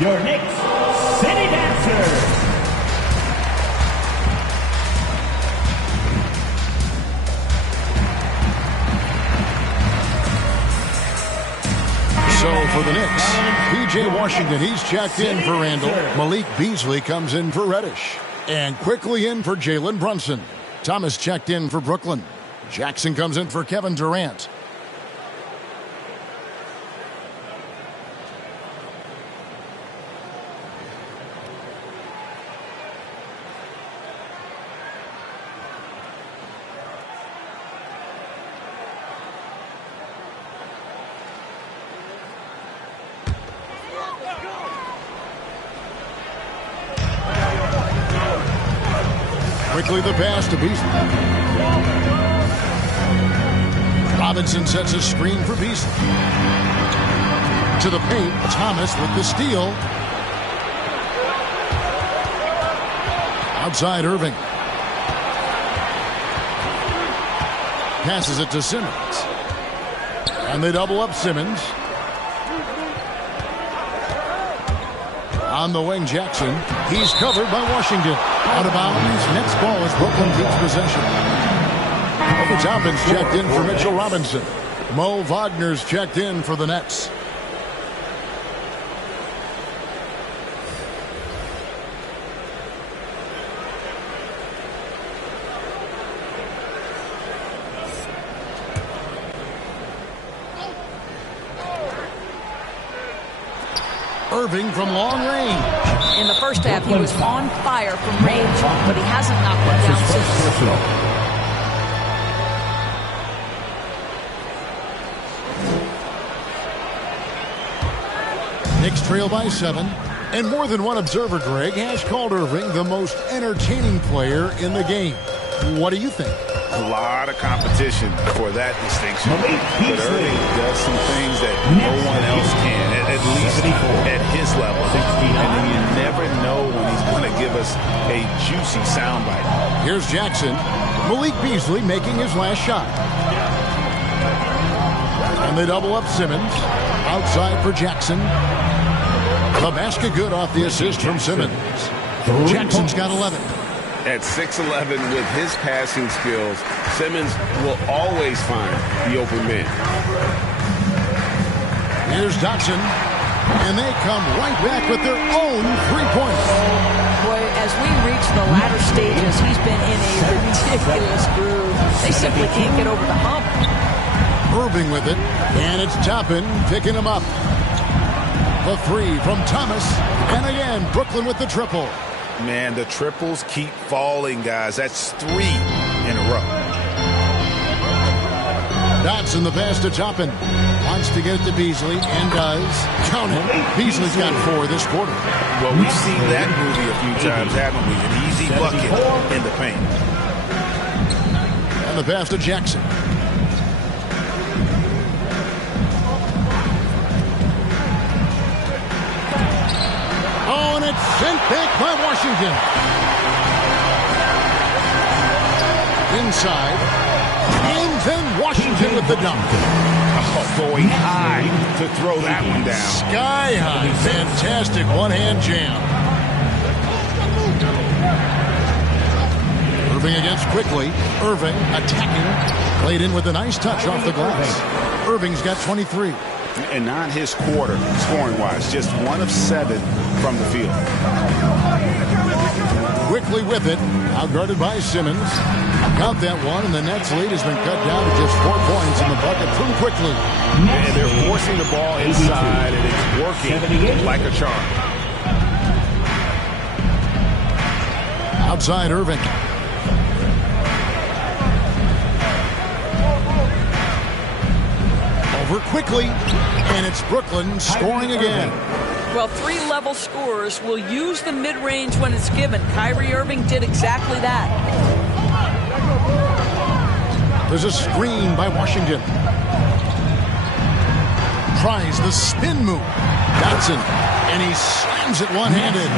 Your next city dancer. So for the Knicks, P.J. Washington, he's checked in for Randall. Malik Beasley comes in for Reddish. And quickly in for Jalen Brunson. Thomas checked in for Brooklyn. Jackson comes in for Kevin Durant. Quickly the pass to Beasley. Robinson sets a screen for Beasley. To the paint, Thomas with the steal. Outside Irving. Passes it to Simmons. And they double up Simmons. On the wing, Jackson. He's covered by Washington. Out of bounds. Next ball as Brooklyn keeps possession. Obi Toppin's checked in for Mitchell Robinson. Mo Wagner's checked in for the Nets. Irving from long range. In the first half, he was on fire from range, but he hasn't knocked one down since. Knicks trail by 7. And more than one observer, Greg, has called Irving the most entertaining player in the game. What do you think? A lot of competition for that distinction. But Irving does some things that no one else can, at least at his level. And then you never know when he's going to give us a juicy soundbite. Here's Jackson. Malik Beasley making his last shot. And they double up Simmons. Outside for Jackson. The basket good off the assist from Simmons. Jackson's got 11. At 6'11", with his passing skills, Simmons will always find the open man. Here's Dotson. And they come right back with their own 3-pointer. Boy, as we reach the latter stages, he's been in a ridiculous groove. They simply can't get over the hump. Irving with it. And it's Toppin picking him up. The 3 from Thomas. And again, Brooklyn with the triple. Man, the triples keep falling, guys. That's 3 in a row. Dotson the pass to Toppin. Wants to get it to Beasley and does. Count it. Beasley's got 4 this quarter. Well, we've seen that movie a few times, haven't we? An easy bucket in the paint. And the pass to Jackson. Oh, and it's sent back by Washington. Inside. And then Washington with the dunk. Oh, going high to throw that one down. Sky high. Fantastic one-hand jam. Irving against quickly. Irving attacking. Played in with a nice touch off the glass. Irving's got 23. And not his quarter, scoring-wise. Just 1 of 7 from the field. Quickly with it. Outguarded by Simmons. Count that one, and the Nets' lead has been cut down to just 4 points in the bucket from quickly. And they're forcing the ball inside, and it's working like a charm. Outside Irving. Over quickly, and it's Brooklyn scoring again. Well, 3-level scorers will use the mid-range when it's given. Kyrie Irving did exactly that. There's a screen by Washington. Tries the spin move. Dotson. And he slams it one-handed.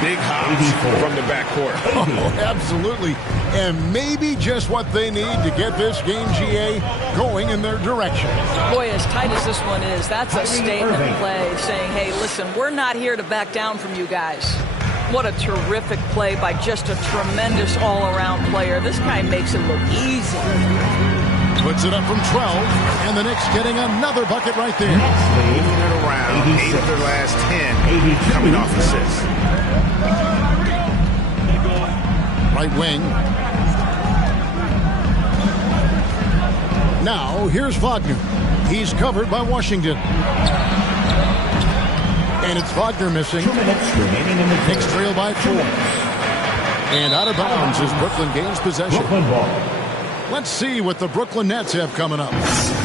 Big hops from the backcourt. Oh, absolutely. And maybe just what they need to get this game, GA, going in their direction. Boy, as tight as this one is, that's a statement play saying, hey, listen, we're not here to back down from you guys. What a terrific play by just a tremendous all-around player. This guy makes it look easy. Puts it up from 12, and the Knicks getting another bucket right there. Moving it around, 8 of their last 10 coming off assists. Right wing. Now, here's Wagner. He's covered by Washington. And it's Wagner missing. 2 minutes remaining in the Knicks trail by 4. And out of bounds as Brooklyn gains possession. Brooklyn ball. Let's see what the Brooklyn Nets have coming up.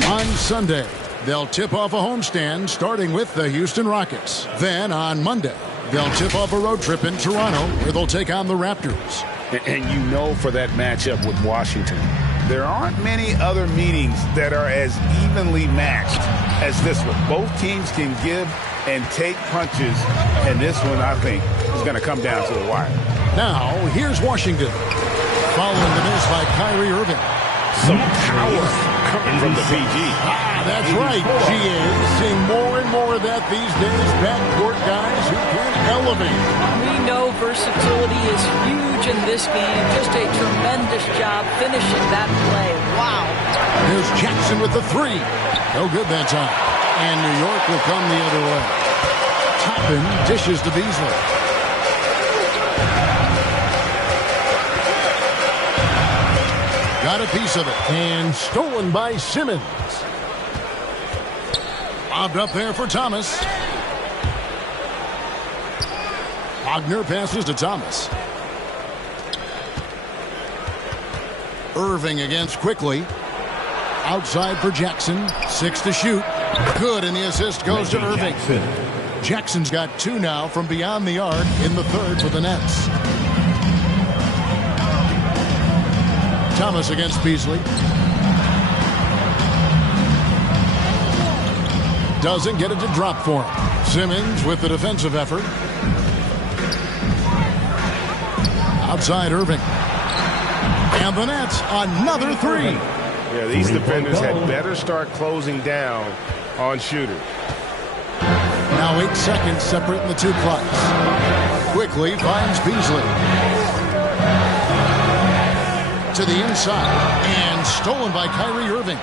On Sunday, they'll tip off a homestand starting with the Houston Rockets. Then on Monday, they'll tip off a road trip in Toronto where they'll take on the Raptors. And you know, for that matchup with Washington, there aren't many other meetings that are as evenly matched as this one. Both teams can give and take punches, and this one, I think, is going to come down to the wire. Now, here's Washington. Following the miss by Kyrie Irving. Some power coming from the PG. That's right, GA. Seeing more and more of that these days. Backcourt guys who can elevate. We know versatility is huge in this game. Just a tremendous job finishing that play. Wow. Here's Jackson with the 3. No good that time. And New York will come the other way. Toppin dishes to Beasley. Got a piece of it. And stolen by Simmons. Lobbed up there for Thomas. Wagner passes to Thomas. Irving against quickly. Outside for Jackson. 6 to shoot. Good, and the assist goes to Irving. Jackson's got 2 now from beyond the arc in the third for the Nets. Thomas against Beasley. Doesn't get it to drop for him. Simmons with the defensive effort. Outside Irving. And the Nets, another 3. Yeah, these defenders had better start closing down on shooters. Now 8 seconds separating the 2 clocks. Quickly finds Beasley. To the inside. And stolen by Kyrie Irving.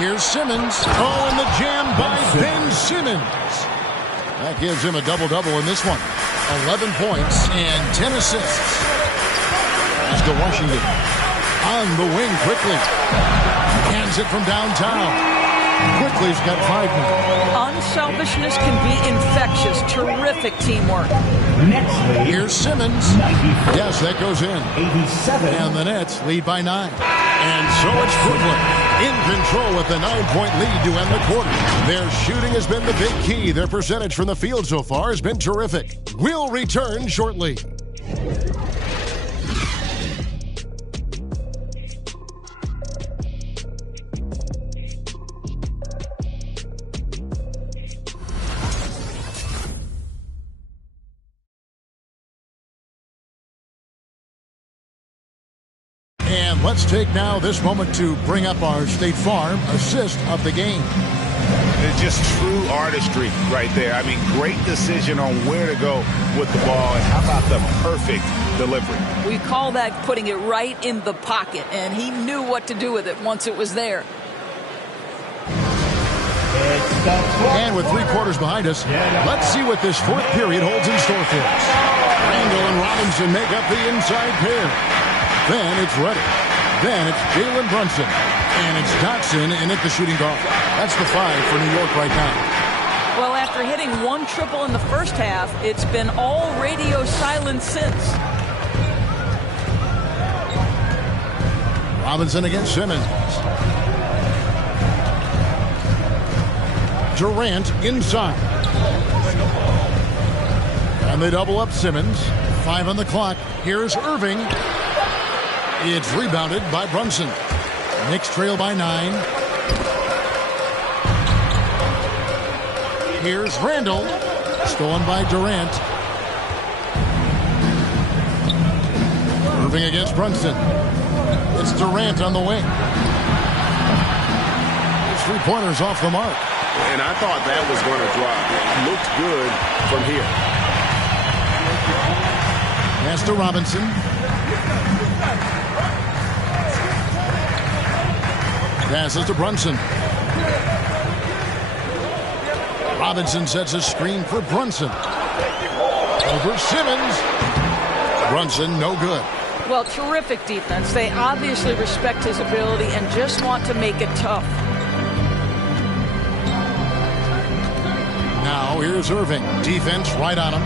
Here's Simmons. Oh, and the jam by Ben Simmons. That gives him a double-double in this one. 11 points and 10 assists. As to Washington. On the wing quickly. Hands it from downtown. Quickly's got 5 now. Unselfishness can be infectious. Terrific teamwork. Here's Simmons. Yes, that goes in. 87. And the Nets lead by 9. And so it's Brooklyn in control with the 9-point lead to end the quarter. Their shooting has been the big key. Their percentage from the field so far has been terrific. We'll return shortly. And let's take now this moment to bring up our State Farm assist of the game. It's just true artistry right there. I mean, great decision on where to go with the ball. And how about the perfect delivery? We call that putting it right in the pocket, and he knew what to do with it once it was there. And with 3 quarters behind us, let's see what this fourth period holds in store for us. Randall and Robinson make up the inside pair. Then it's Reddick. Then it's Jalen Brunson. And it's Dotson in at the shooting guard. That's the 5 for New York right now. Well, after hitting 1 triple in the first half, it's been all radio silence since. Robinson against Simmons. Durant inside. And they double up Simmons. 5 on the clock. Here's Irving. It's rebounded by Brunson. Knicks trail by 9. Here's Randall. Stolen by Durant. Irving against Brunson. It's Durant on the wing. His 3-pointers off the mark. And I thought that was going to drop. It looked good from here. Pass to Robinson. Passes to Brunson. Robinson sets a screen for Brunson. Over Simmons. Brunson, no good. Well, terrific defense. They obviously respect his ability and just want to make it tough. Now here's Irving. Defense right on him.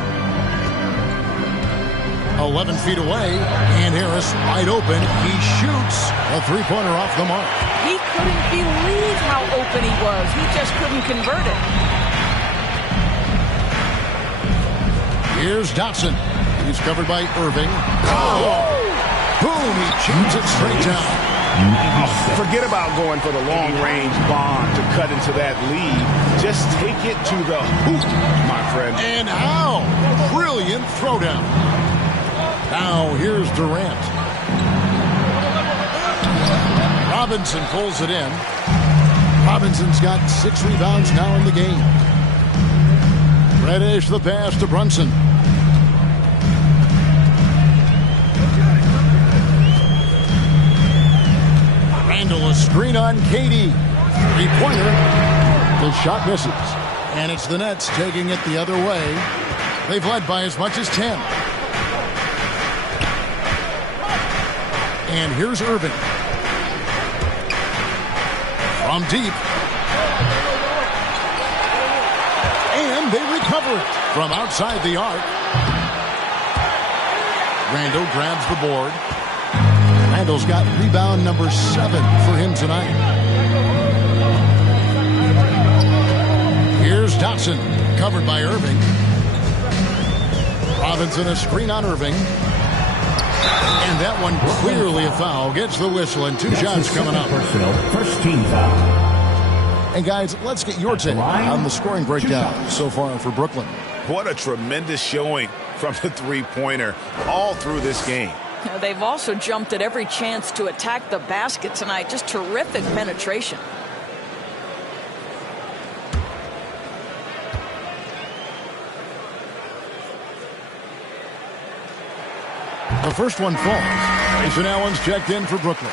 11 feet away. And Harris wide open. He shoots a 3-pointer off the mark. He couldn't believe how open he was. He just couldn't convert it. Here's Dotson. He's covered by Irving. Oh! Boom! He jams it straight down. Forget about going for the long-range bomb to cut into that lead. Just take it to the hoop, my friend. And how? Brilliant throwdown. Now here's Durant. Robinson pulls it in. Robinson's got 6 rebounds now in the game. Reddish the pass to Brunson. Randall a screen on KD. 3-pointer. The shot misses. And it's the Nets taking it the other way. They've led by as much as 10. And here's Irving. From deep. And they recover it from outside the arc. Randall grabs the board. Randall's got rebound number 7 for him tonight. Here's Dotson, covered by Irving. Robinson a screen on Irving. And that one clearly a foul. Gets the whistle and 2 shots coming up. First team foul. And guys, let's get your take on the scoring breakdown so far for Brooklyn. What a tremendous showing from the 3-pointer all through this game. They've also jumped at every chance to attack the basket tonight. Just terrific penetration. The first one falls. Grayson Allen's checked in for Brooklyn.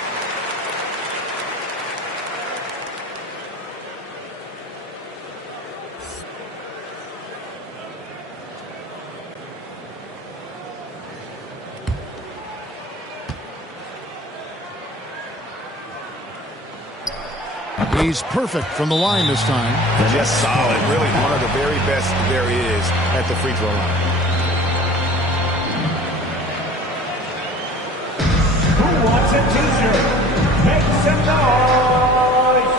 He's perfect from the line this time. Just solid. Really one of the very best there is at the free throw line. Who wants a t-shirt? Make some noise!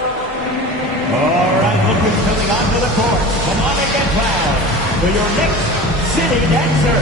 All right, look who's coming onto the court. Come on and get loud for your next city dancer.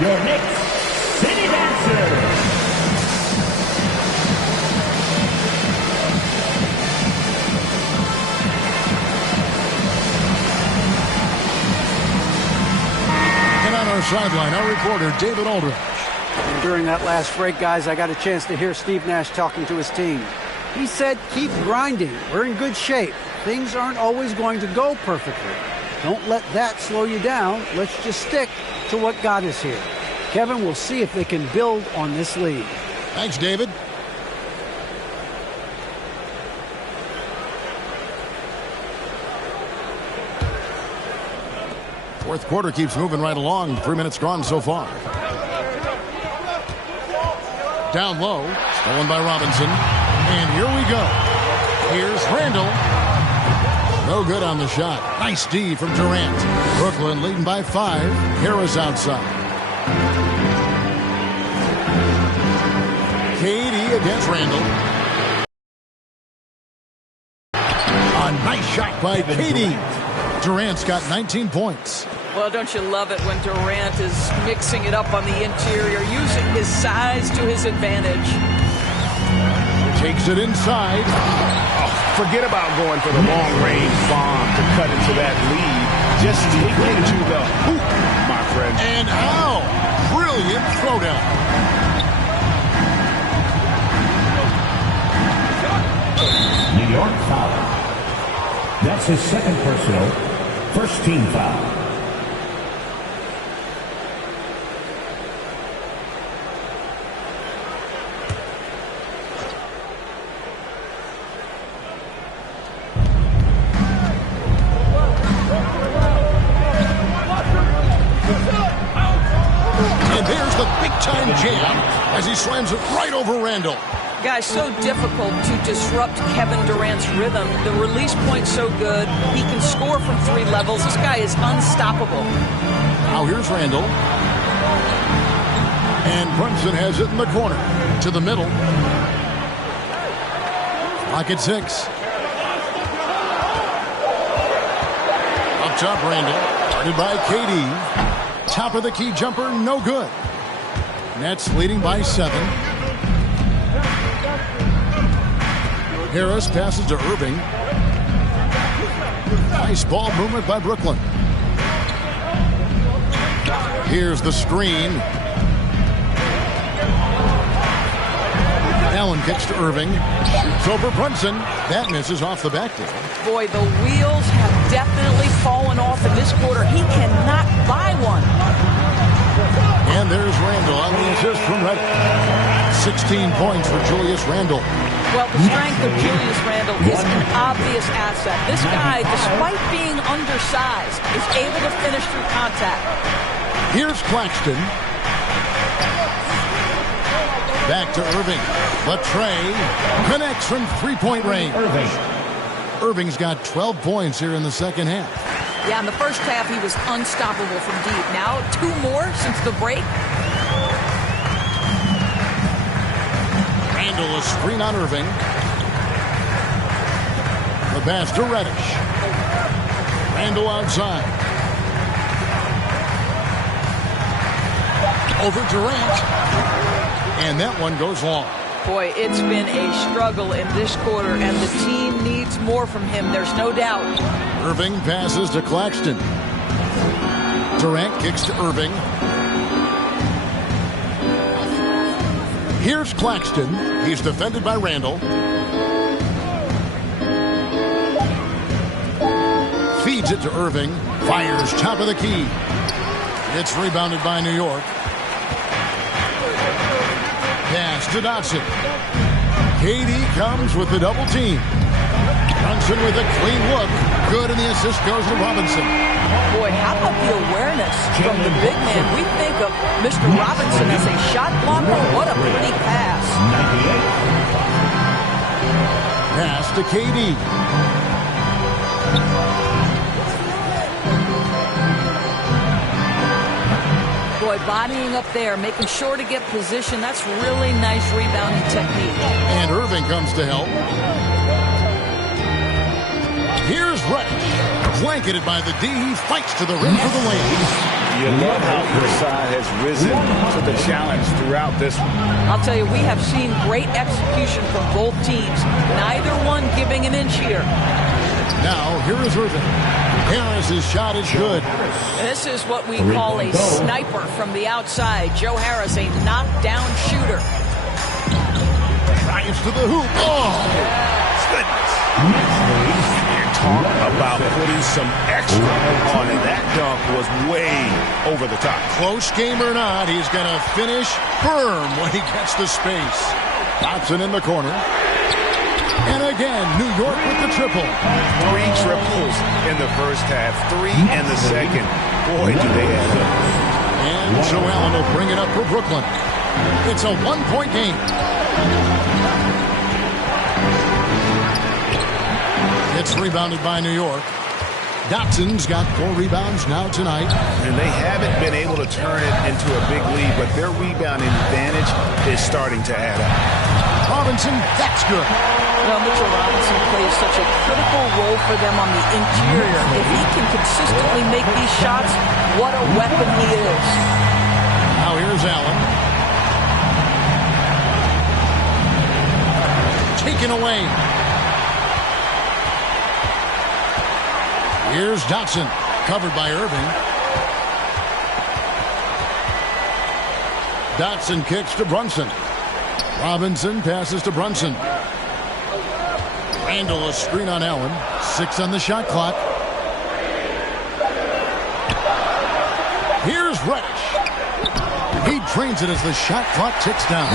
Your next city dancer. And on our sideline, our reporter, David Aldridge. And during that last break, guys, I got a chance to hear Steve Nash talking to his team. He said, keep grinding. We're in good shape. Things aren't always going to go perfectly. Don't let that slow you down. Let's just stick to what got us here. Kevin, we'll see if they can build on this lead. Thanks, David. Fourth quarter keeps moving right along. 3 minutes gone so far. Down low, stolen by Robinson. And here we go. Here's Randall. No good on the shot. Nice D from Durant. Brooklyn leading by 5. Harris outside. KD against Randall. A nice shot by KD. Durant's got 19 points. Well, don't you love it when Durant is mixing it up on the interior, using his size to his advantage. Takes it inside. Oh, forget about going for the long-range bomb to cut into that lead. Just take it to the hoop, my friend. And how? Brilliant throwdown. New York foul. That's his second personal. First team foul. And there's the big-time jam as he slams it right over Randall. Guys, so difficult to disrupt Kevin Durant's rhythm. The release point's so good. He can score from 3 levels. This guy is unstoppable. Now here's Randall. And Brunson has it in the corner. To the middle. Clock at 6. Up top, Randall. Guarded by KD. Top of the key jumper, no good. Nets leading by 7. Harris passes to Irving. Nice ball movement by Brooklyn. Here's the screen. Allen kicks to Irving. Shoots over Brunson. That misses off the back door. Boy, the wheels have definitely fallen off in this quarter. He cannot buy one. And there's Randall on the assist from Reddick. 16 points for Julius Randall. Well, the strength of Julius Randall is an obvious asset. This guy, despite being undersized, is able to finish through contact. Here's Claxton. Back to Irving. Latrey connects from three-point range. Irving's got 12 points here in the second half. Yeah, in the first half, he was unstoppable from deep. Now, 2 more since the break. Randall a screen on Irving. The pass to Reddish. Randall outside. Over Durant. And that one goes long. Boy, it's been a struggle in this quarter, and the team needs more from him. There's no doubt. Irving passes to Claxton. Durant kicks to Irving. Here's Claxton. He's defended by Randall. Feeds it to Irving. Fires top of the key. It's rebounded by New York. Pass to Dotson. KD comes with the double team. Brunson with a clean look. Good, and the assist goes to Robinson. Boy, how about the awareness from the big man? We think of Mr. Robinson as a shot blocker. What a pretty pass. Pass to KD. Boy, bodying up there, making sure to get position. That's really nice rebounding technique. And Irving comes to help. Here's Reddish. Blanketed by the D. He fights to the rim for the lead. You love how your side has risen to the challenge throughout this one. I'll tell you, we have seen great execution from both teams. Neither one giving an inch here. Now, here is Irving. Harris's shot is good. This is what we call a sniper from the outside. Joe Harris, a knockdown shooter. Drives to the hoop. Oh! Goodness. You're talking about putting some extra on it. That dunk was way over the top. Close game or not, he's going to finish firm when he gets the space. Dotson in the corner. And again, New York with the triple. 3 triples in the first half, 3 in the second. Boy, do they add up. And Joe Allen will bring it up for Brooklyn. It's a 1-point game. It's rebounded by New York. Dotson's got 4 rebounds now tonight. And they haven't been able to turn it into a big lead, but their rebounding advantage is starting to add up. Robinson, that's good. Well, Mitchell Robinson plays such a critical role for them on the interior. If he can consistently make these shots, what a weapon he is. Now here's Allen. Taken away. Here's Dotson, covered by Irving. Dotson kicks to Brunson. Robinson passes to Brunson. Randall a screen on Allen. 6 on the shot clock. Here's Reddish. He drains it as the shot clock ticks down.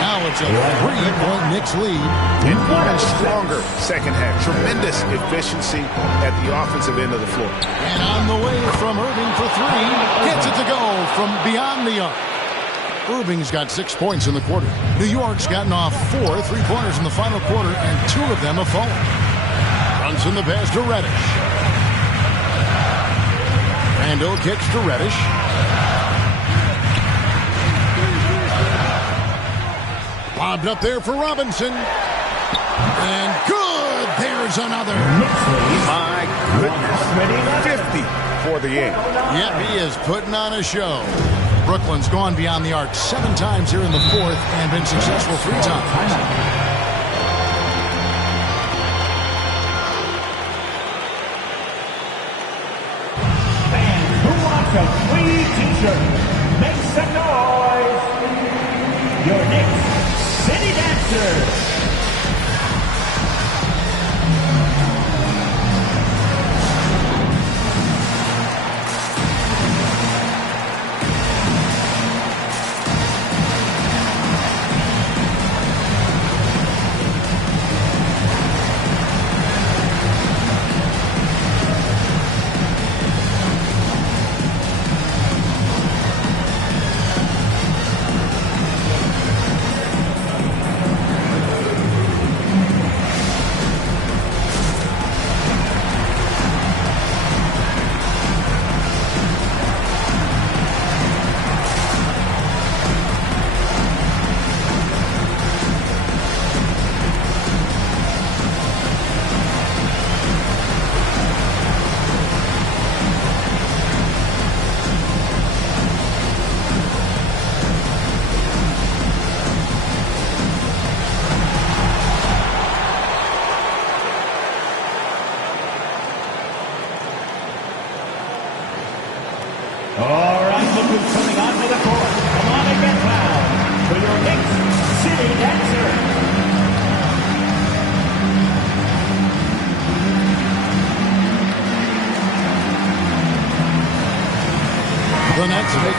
Now it's a 3-point Knicks lead. An even stronger second half. Tremendous efficiency at the offensive end of the floor. And on the way from Irving for 3. Gets it to go from beyond the arc. Irving's got 6 points in the quarter. New York's gotten off 4 3-pointers in the final quarter, and 2 of them have fallen. Brunson the pass to Reddish. Randall kicks to Reddish. Lobbed up there for Robinson. And good! There's another. My goodness. 50 for the 8. Yep, he is putting on a show. Brooklyn's gone beyond the arc 7 times here in the 4th and been successful 3 times. Fans who wants a free t-shirt, make some noise. Your Knicks City Dancers.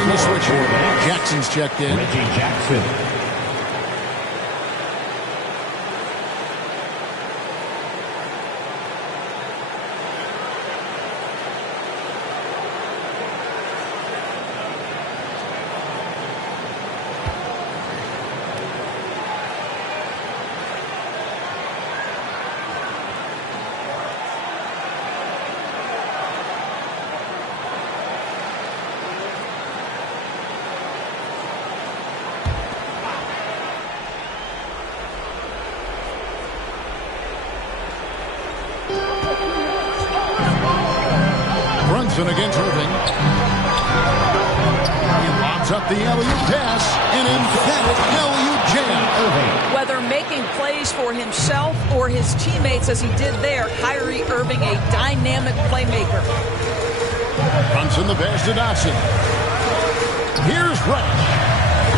making the switch here. Jackson's checked in. Reggie Jackson. Against Irving. He lobs up the alley-oop pass, an emphatic alley-oop jam. Whether making plays for himself or his teammates as he did there, Kyrie Irving, a dynamic playmaker. Brunson the pass to Dotson. Here's Rush.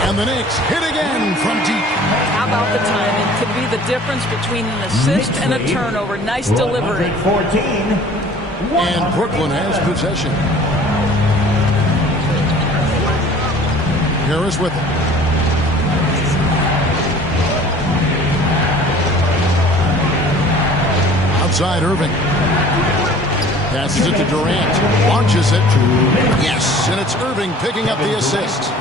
And the Knicks hit again from deep. How about the timing? Could be the difference between an assist and a turnover. Nice delivery. 14. And Brooklyn has possession. Harris with it. Outside Irving. Passes it to Durant. Launches it. Yes, and it's Irving picking up the assist.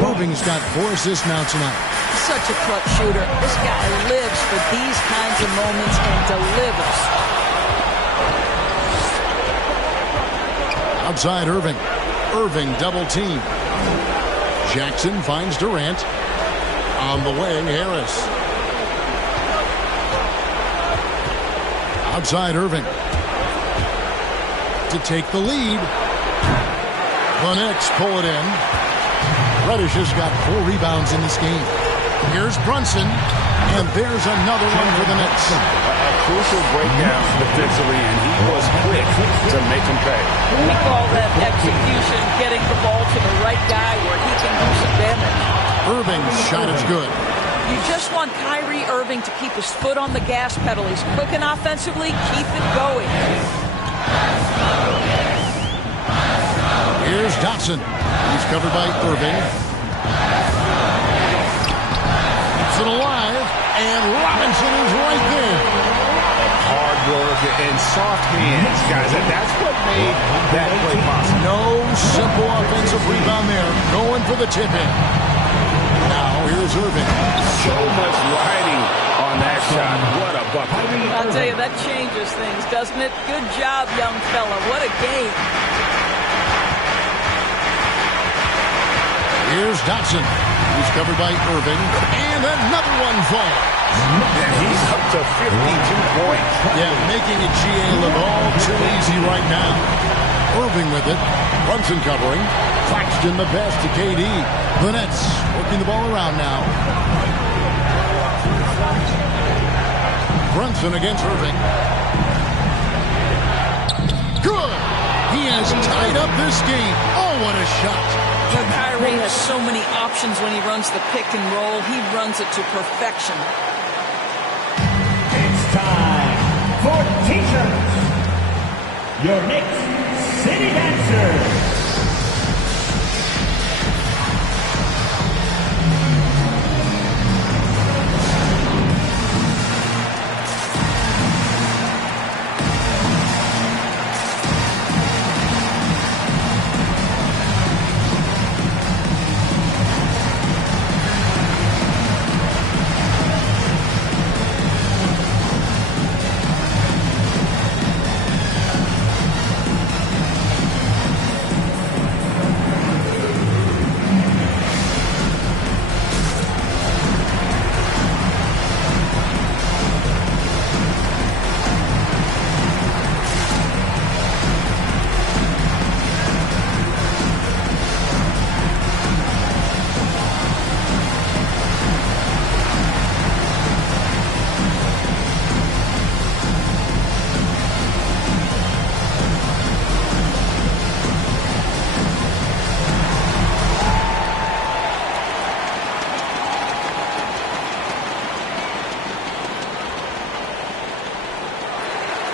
Irving's got 4 assists now tonight. Such a clutch shooter. This guy lives for these kinds of moments and delivers. Outside Irving. Irving double team. Jackson finds Durant. On the wing, Harris. Outside Irving. To take the lead. The Knicks pull it in. Reddish has got 4 rebounds in this game. Here's Brunson. And there's another one for the Knicks. A crucial breakdown defensively, and he was quick to make him pay. We call that execution, getting the ball to the right guy where he can do some damage. Irving's shot is good. You just want Kyrie Irving to keep his foot on the gas pedal. He's cooking offensively. Keep it going. Here's Dotson. He's covered by Irving. Keeps it alive. And Robinson is right there. Hard work and soft hands, guys. And that's what made that play possible. No simple offensive rebound there. Going for the tip-in. Now here's Irving. So much riding on that shot. What a bucket. I'll tell you, that changes things, doesn't it? Good job, young fella. What a game. Here's Dotson. He's covered by Irving. And another one falls. And he's up to 52 points. Yeah, making it GA look all too easy right now. Irving with it. Brunson covering. Claxton the pass to KD. The Nets working the ball around now. Brunson against Irving. Good. He has tied up this game. Oh, what a shot. Kyrie has so many options when he runs the pick and roll. He runs it to perfection. It's time for T-shirts. Your Knicks City Dancers.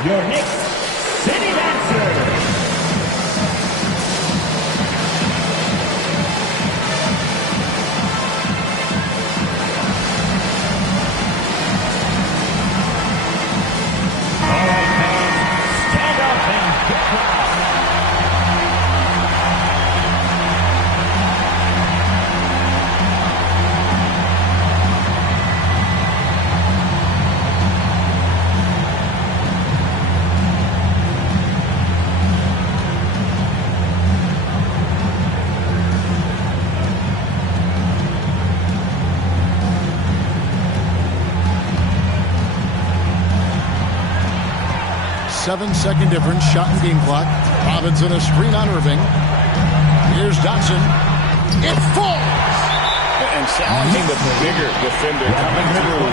Your Knicks City Dancers. 7-second difference, shot and game clock. Robinson a screen on Irving. Here's Dotson. It falls! And challenging the bigger defender coming through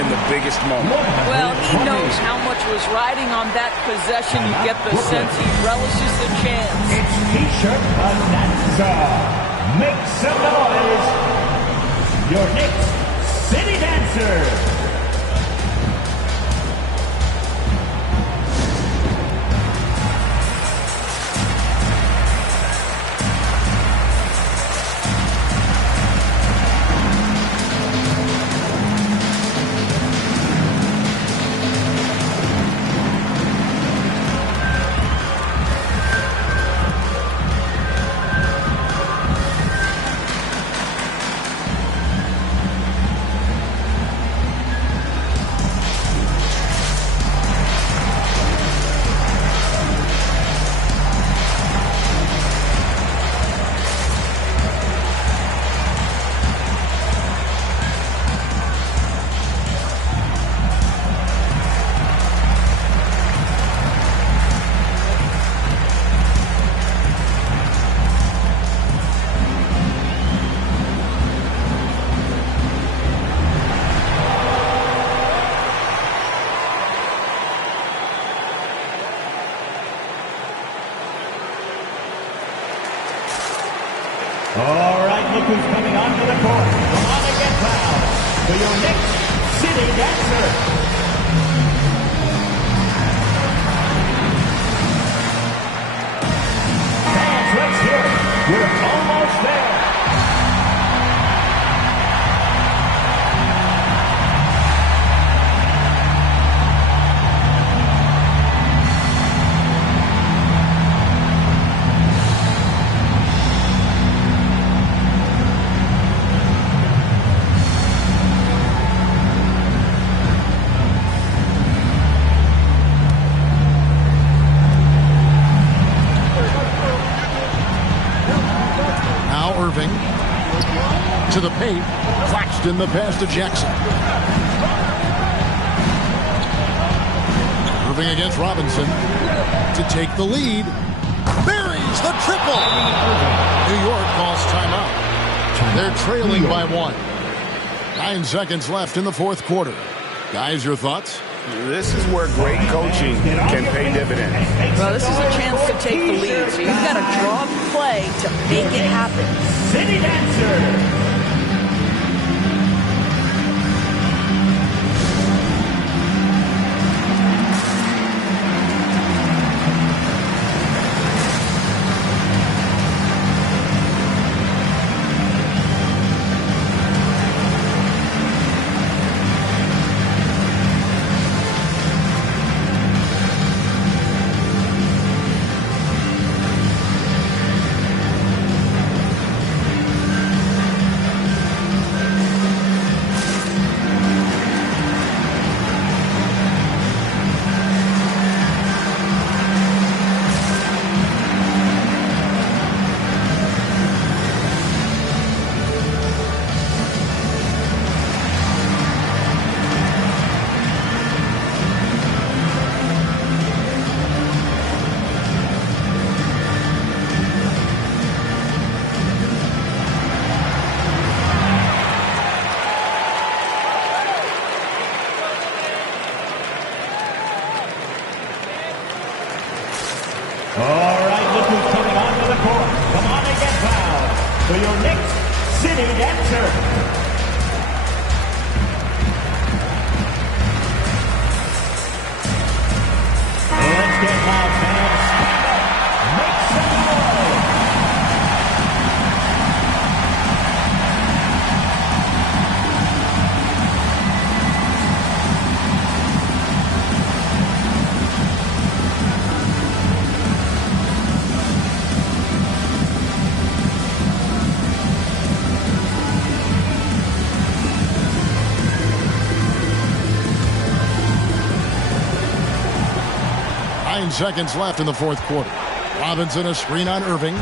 in the biggest moment. Well, he knows how much was riding on that possession. You get the sense he relishes the chance. It's T-shirt Bonanza. Make some noise. Your Knicks City Dancer. All right, look who's coming onto the court. Come on and get loud for your Knicks City Dancer. Fans, let's hear it. We're almost there. Irving to the paint. Claxton the pass to Jackson. Irving against Robinson to take the lead. Buries the triple. New York calls timeout. They're trailing by 1. 9 seconds left in the fourth quarter. Guys, your thoughts? This is where great coaching can pay dividends. Well, this is a chance to take the lead, so you've got to draw the play to make it happen. City Dancer. All right, look who's coming onto the court. Come on and get loud for your Knicks City Dancer. Let's get loud, fans. Stand up. Make some noise. Seconds left in the fourth quarter. Robinson a screen on Irving.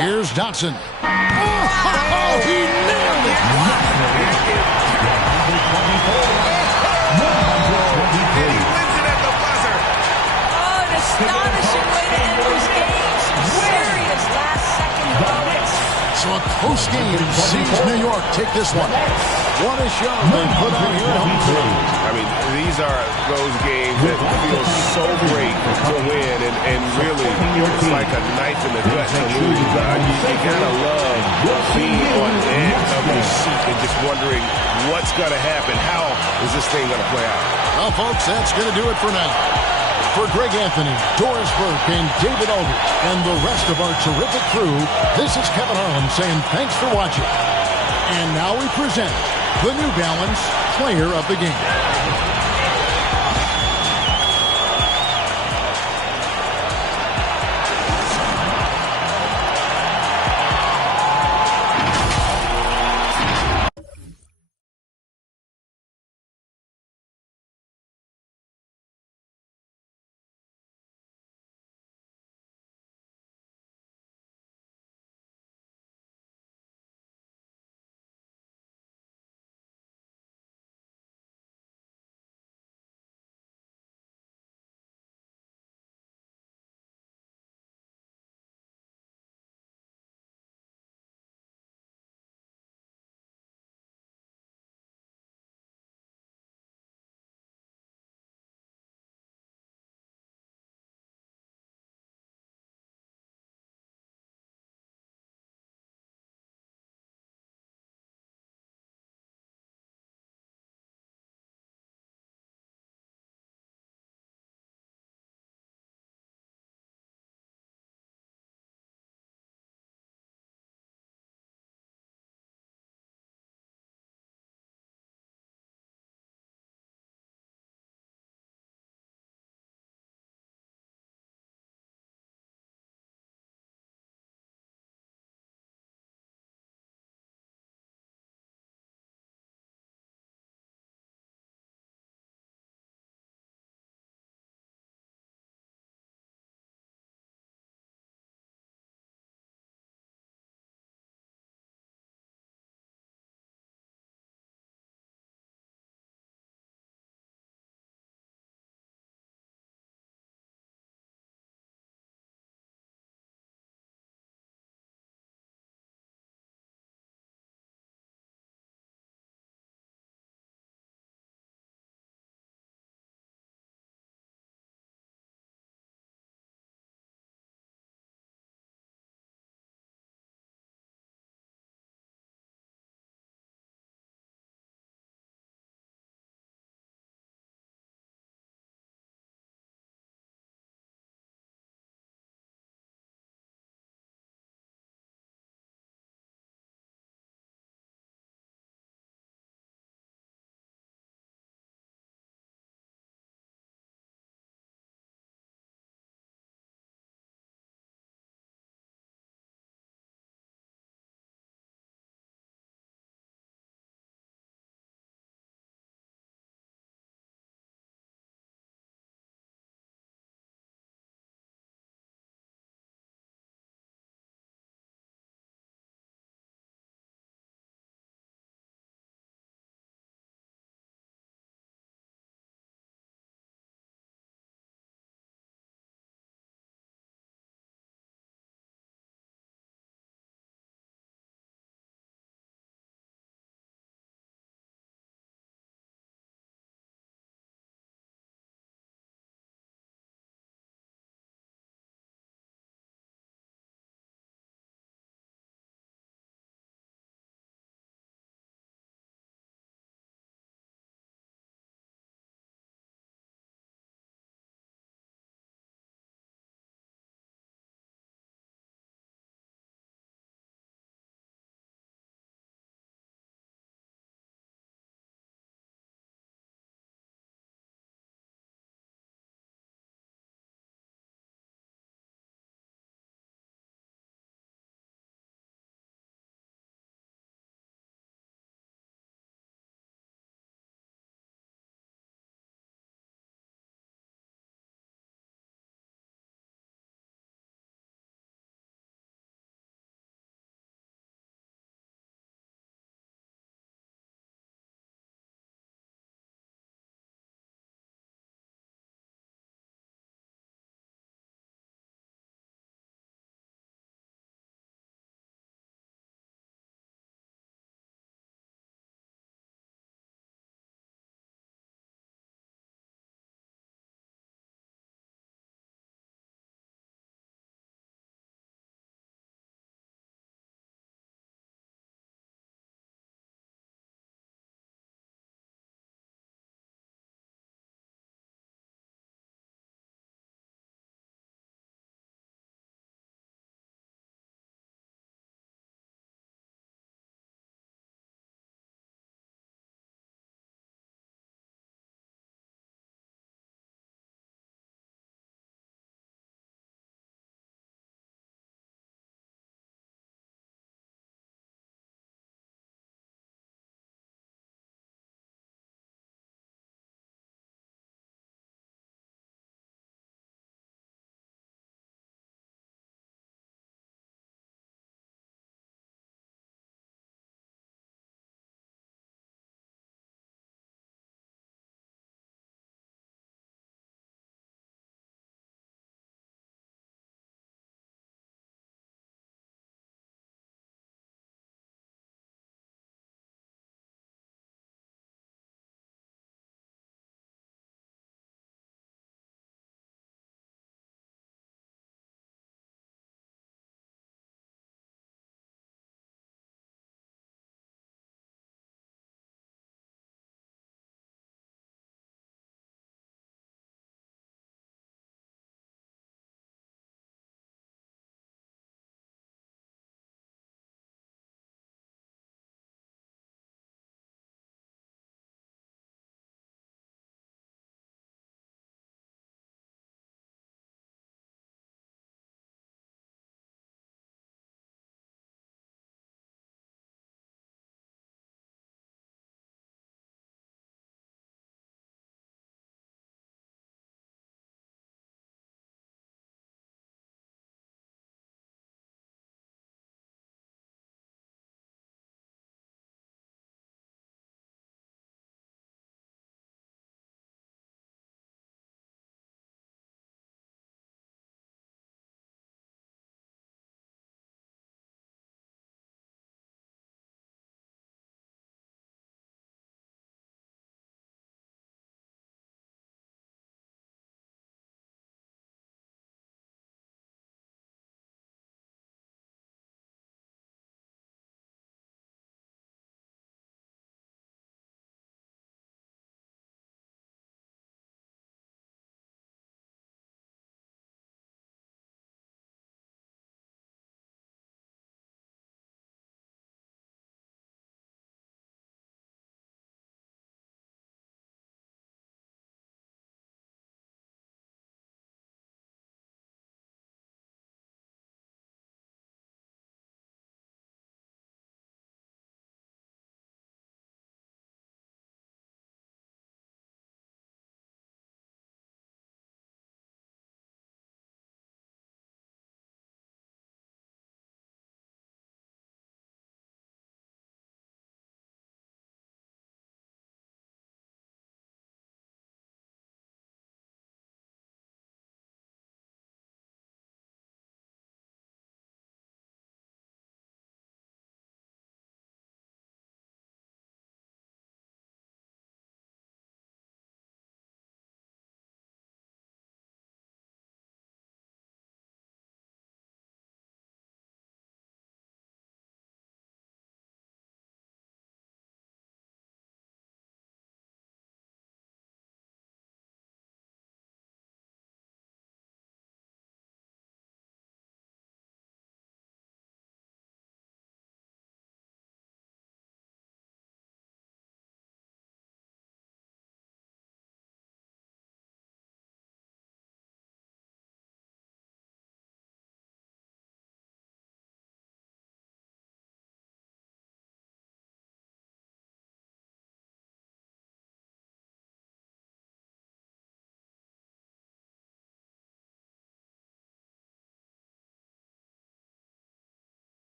Here's Dotson. Oh, he nailed it! And he wins it at the buzzer. Oh, an astonishing way to end this game. Some serious last-second heroics. So a close game sees New York take this one. What a show they put on here at home today. I mean, these are those games that feel so great to win, and really, it's like a knife in the gut to lose. You kind of love being on the edge of your seat and just wondering what's going to happen. How is this thing going to play out? Well, folks, that's going to do it for now. For Greg Anthony, Doris Burke, and David Aldridge, and the rest of our terrific crew, this is Kevin Harlan saying thanks for watching. And now we present the New Balance Player of the Game.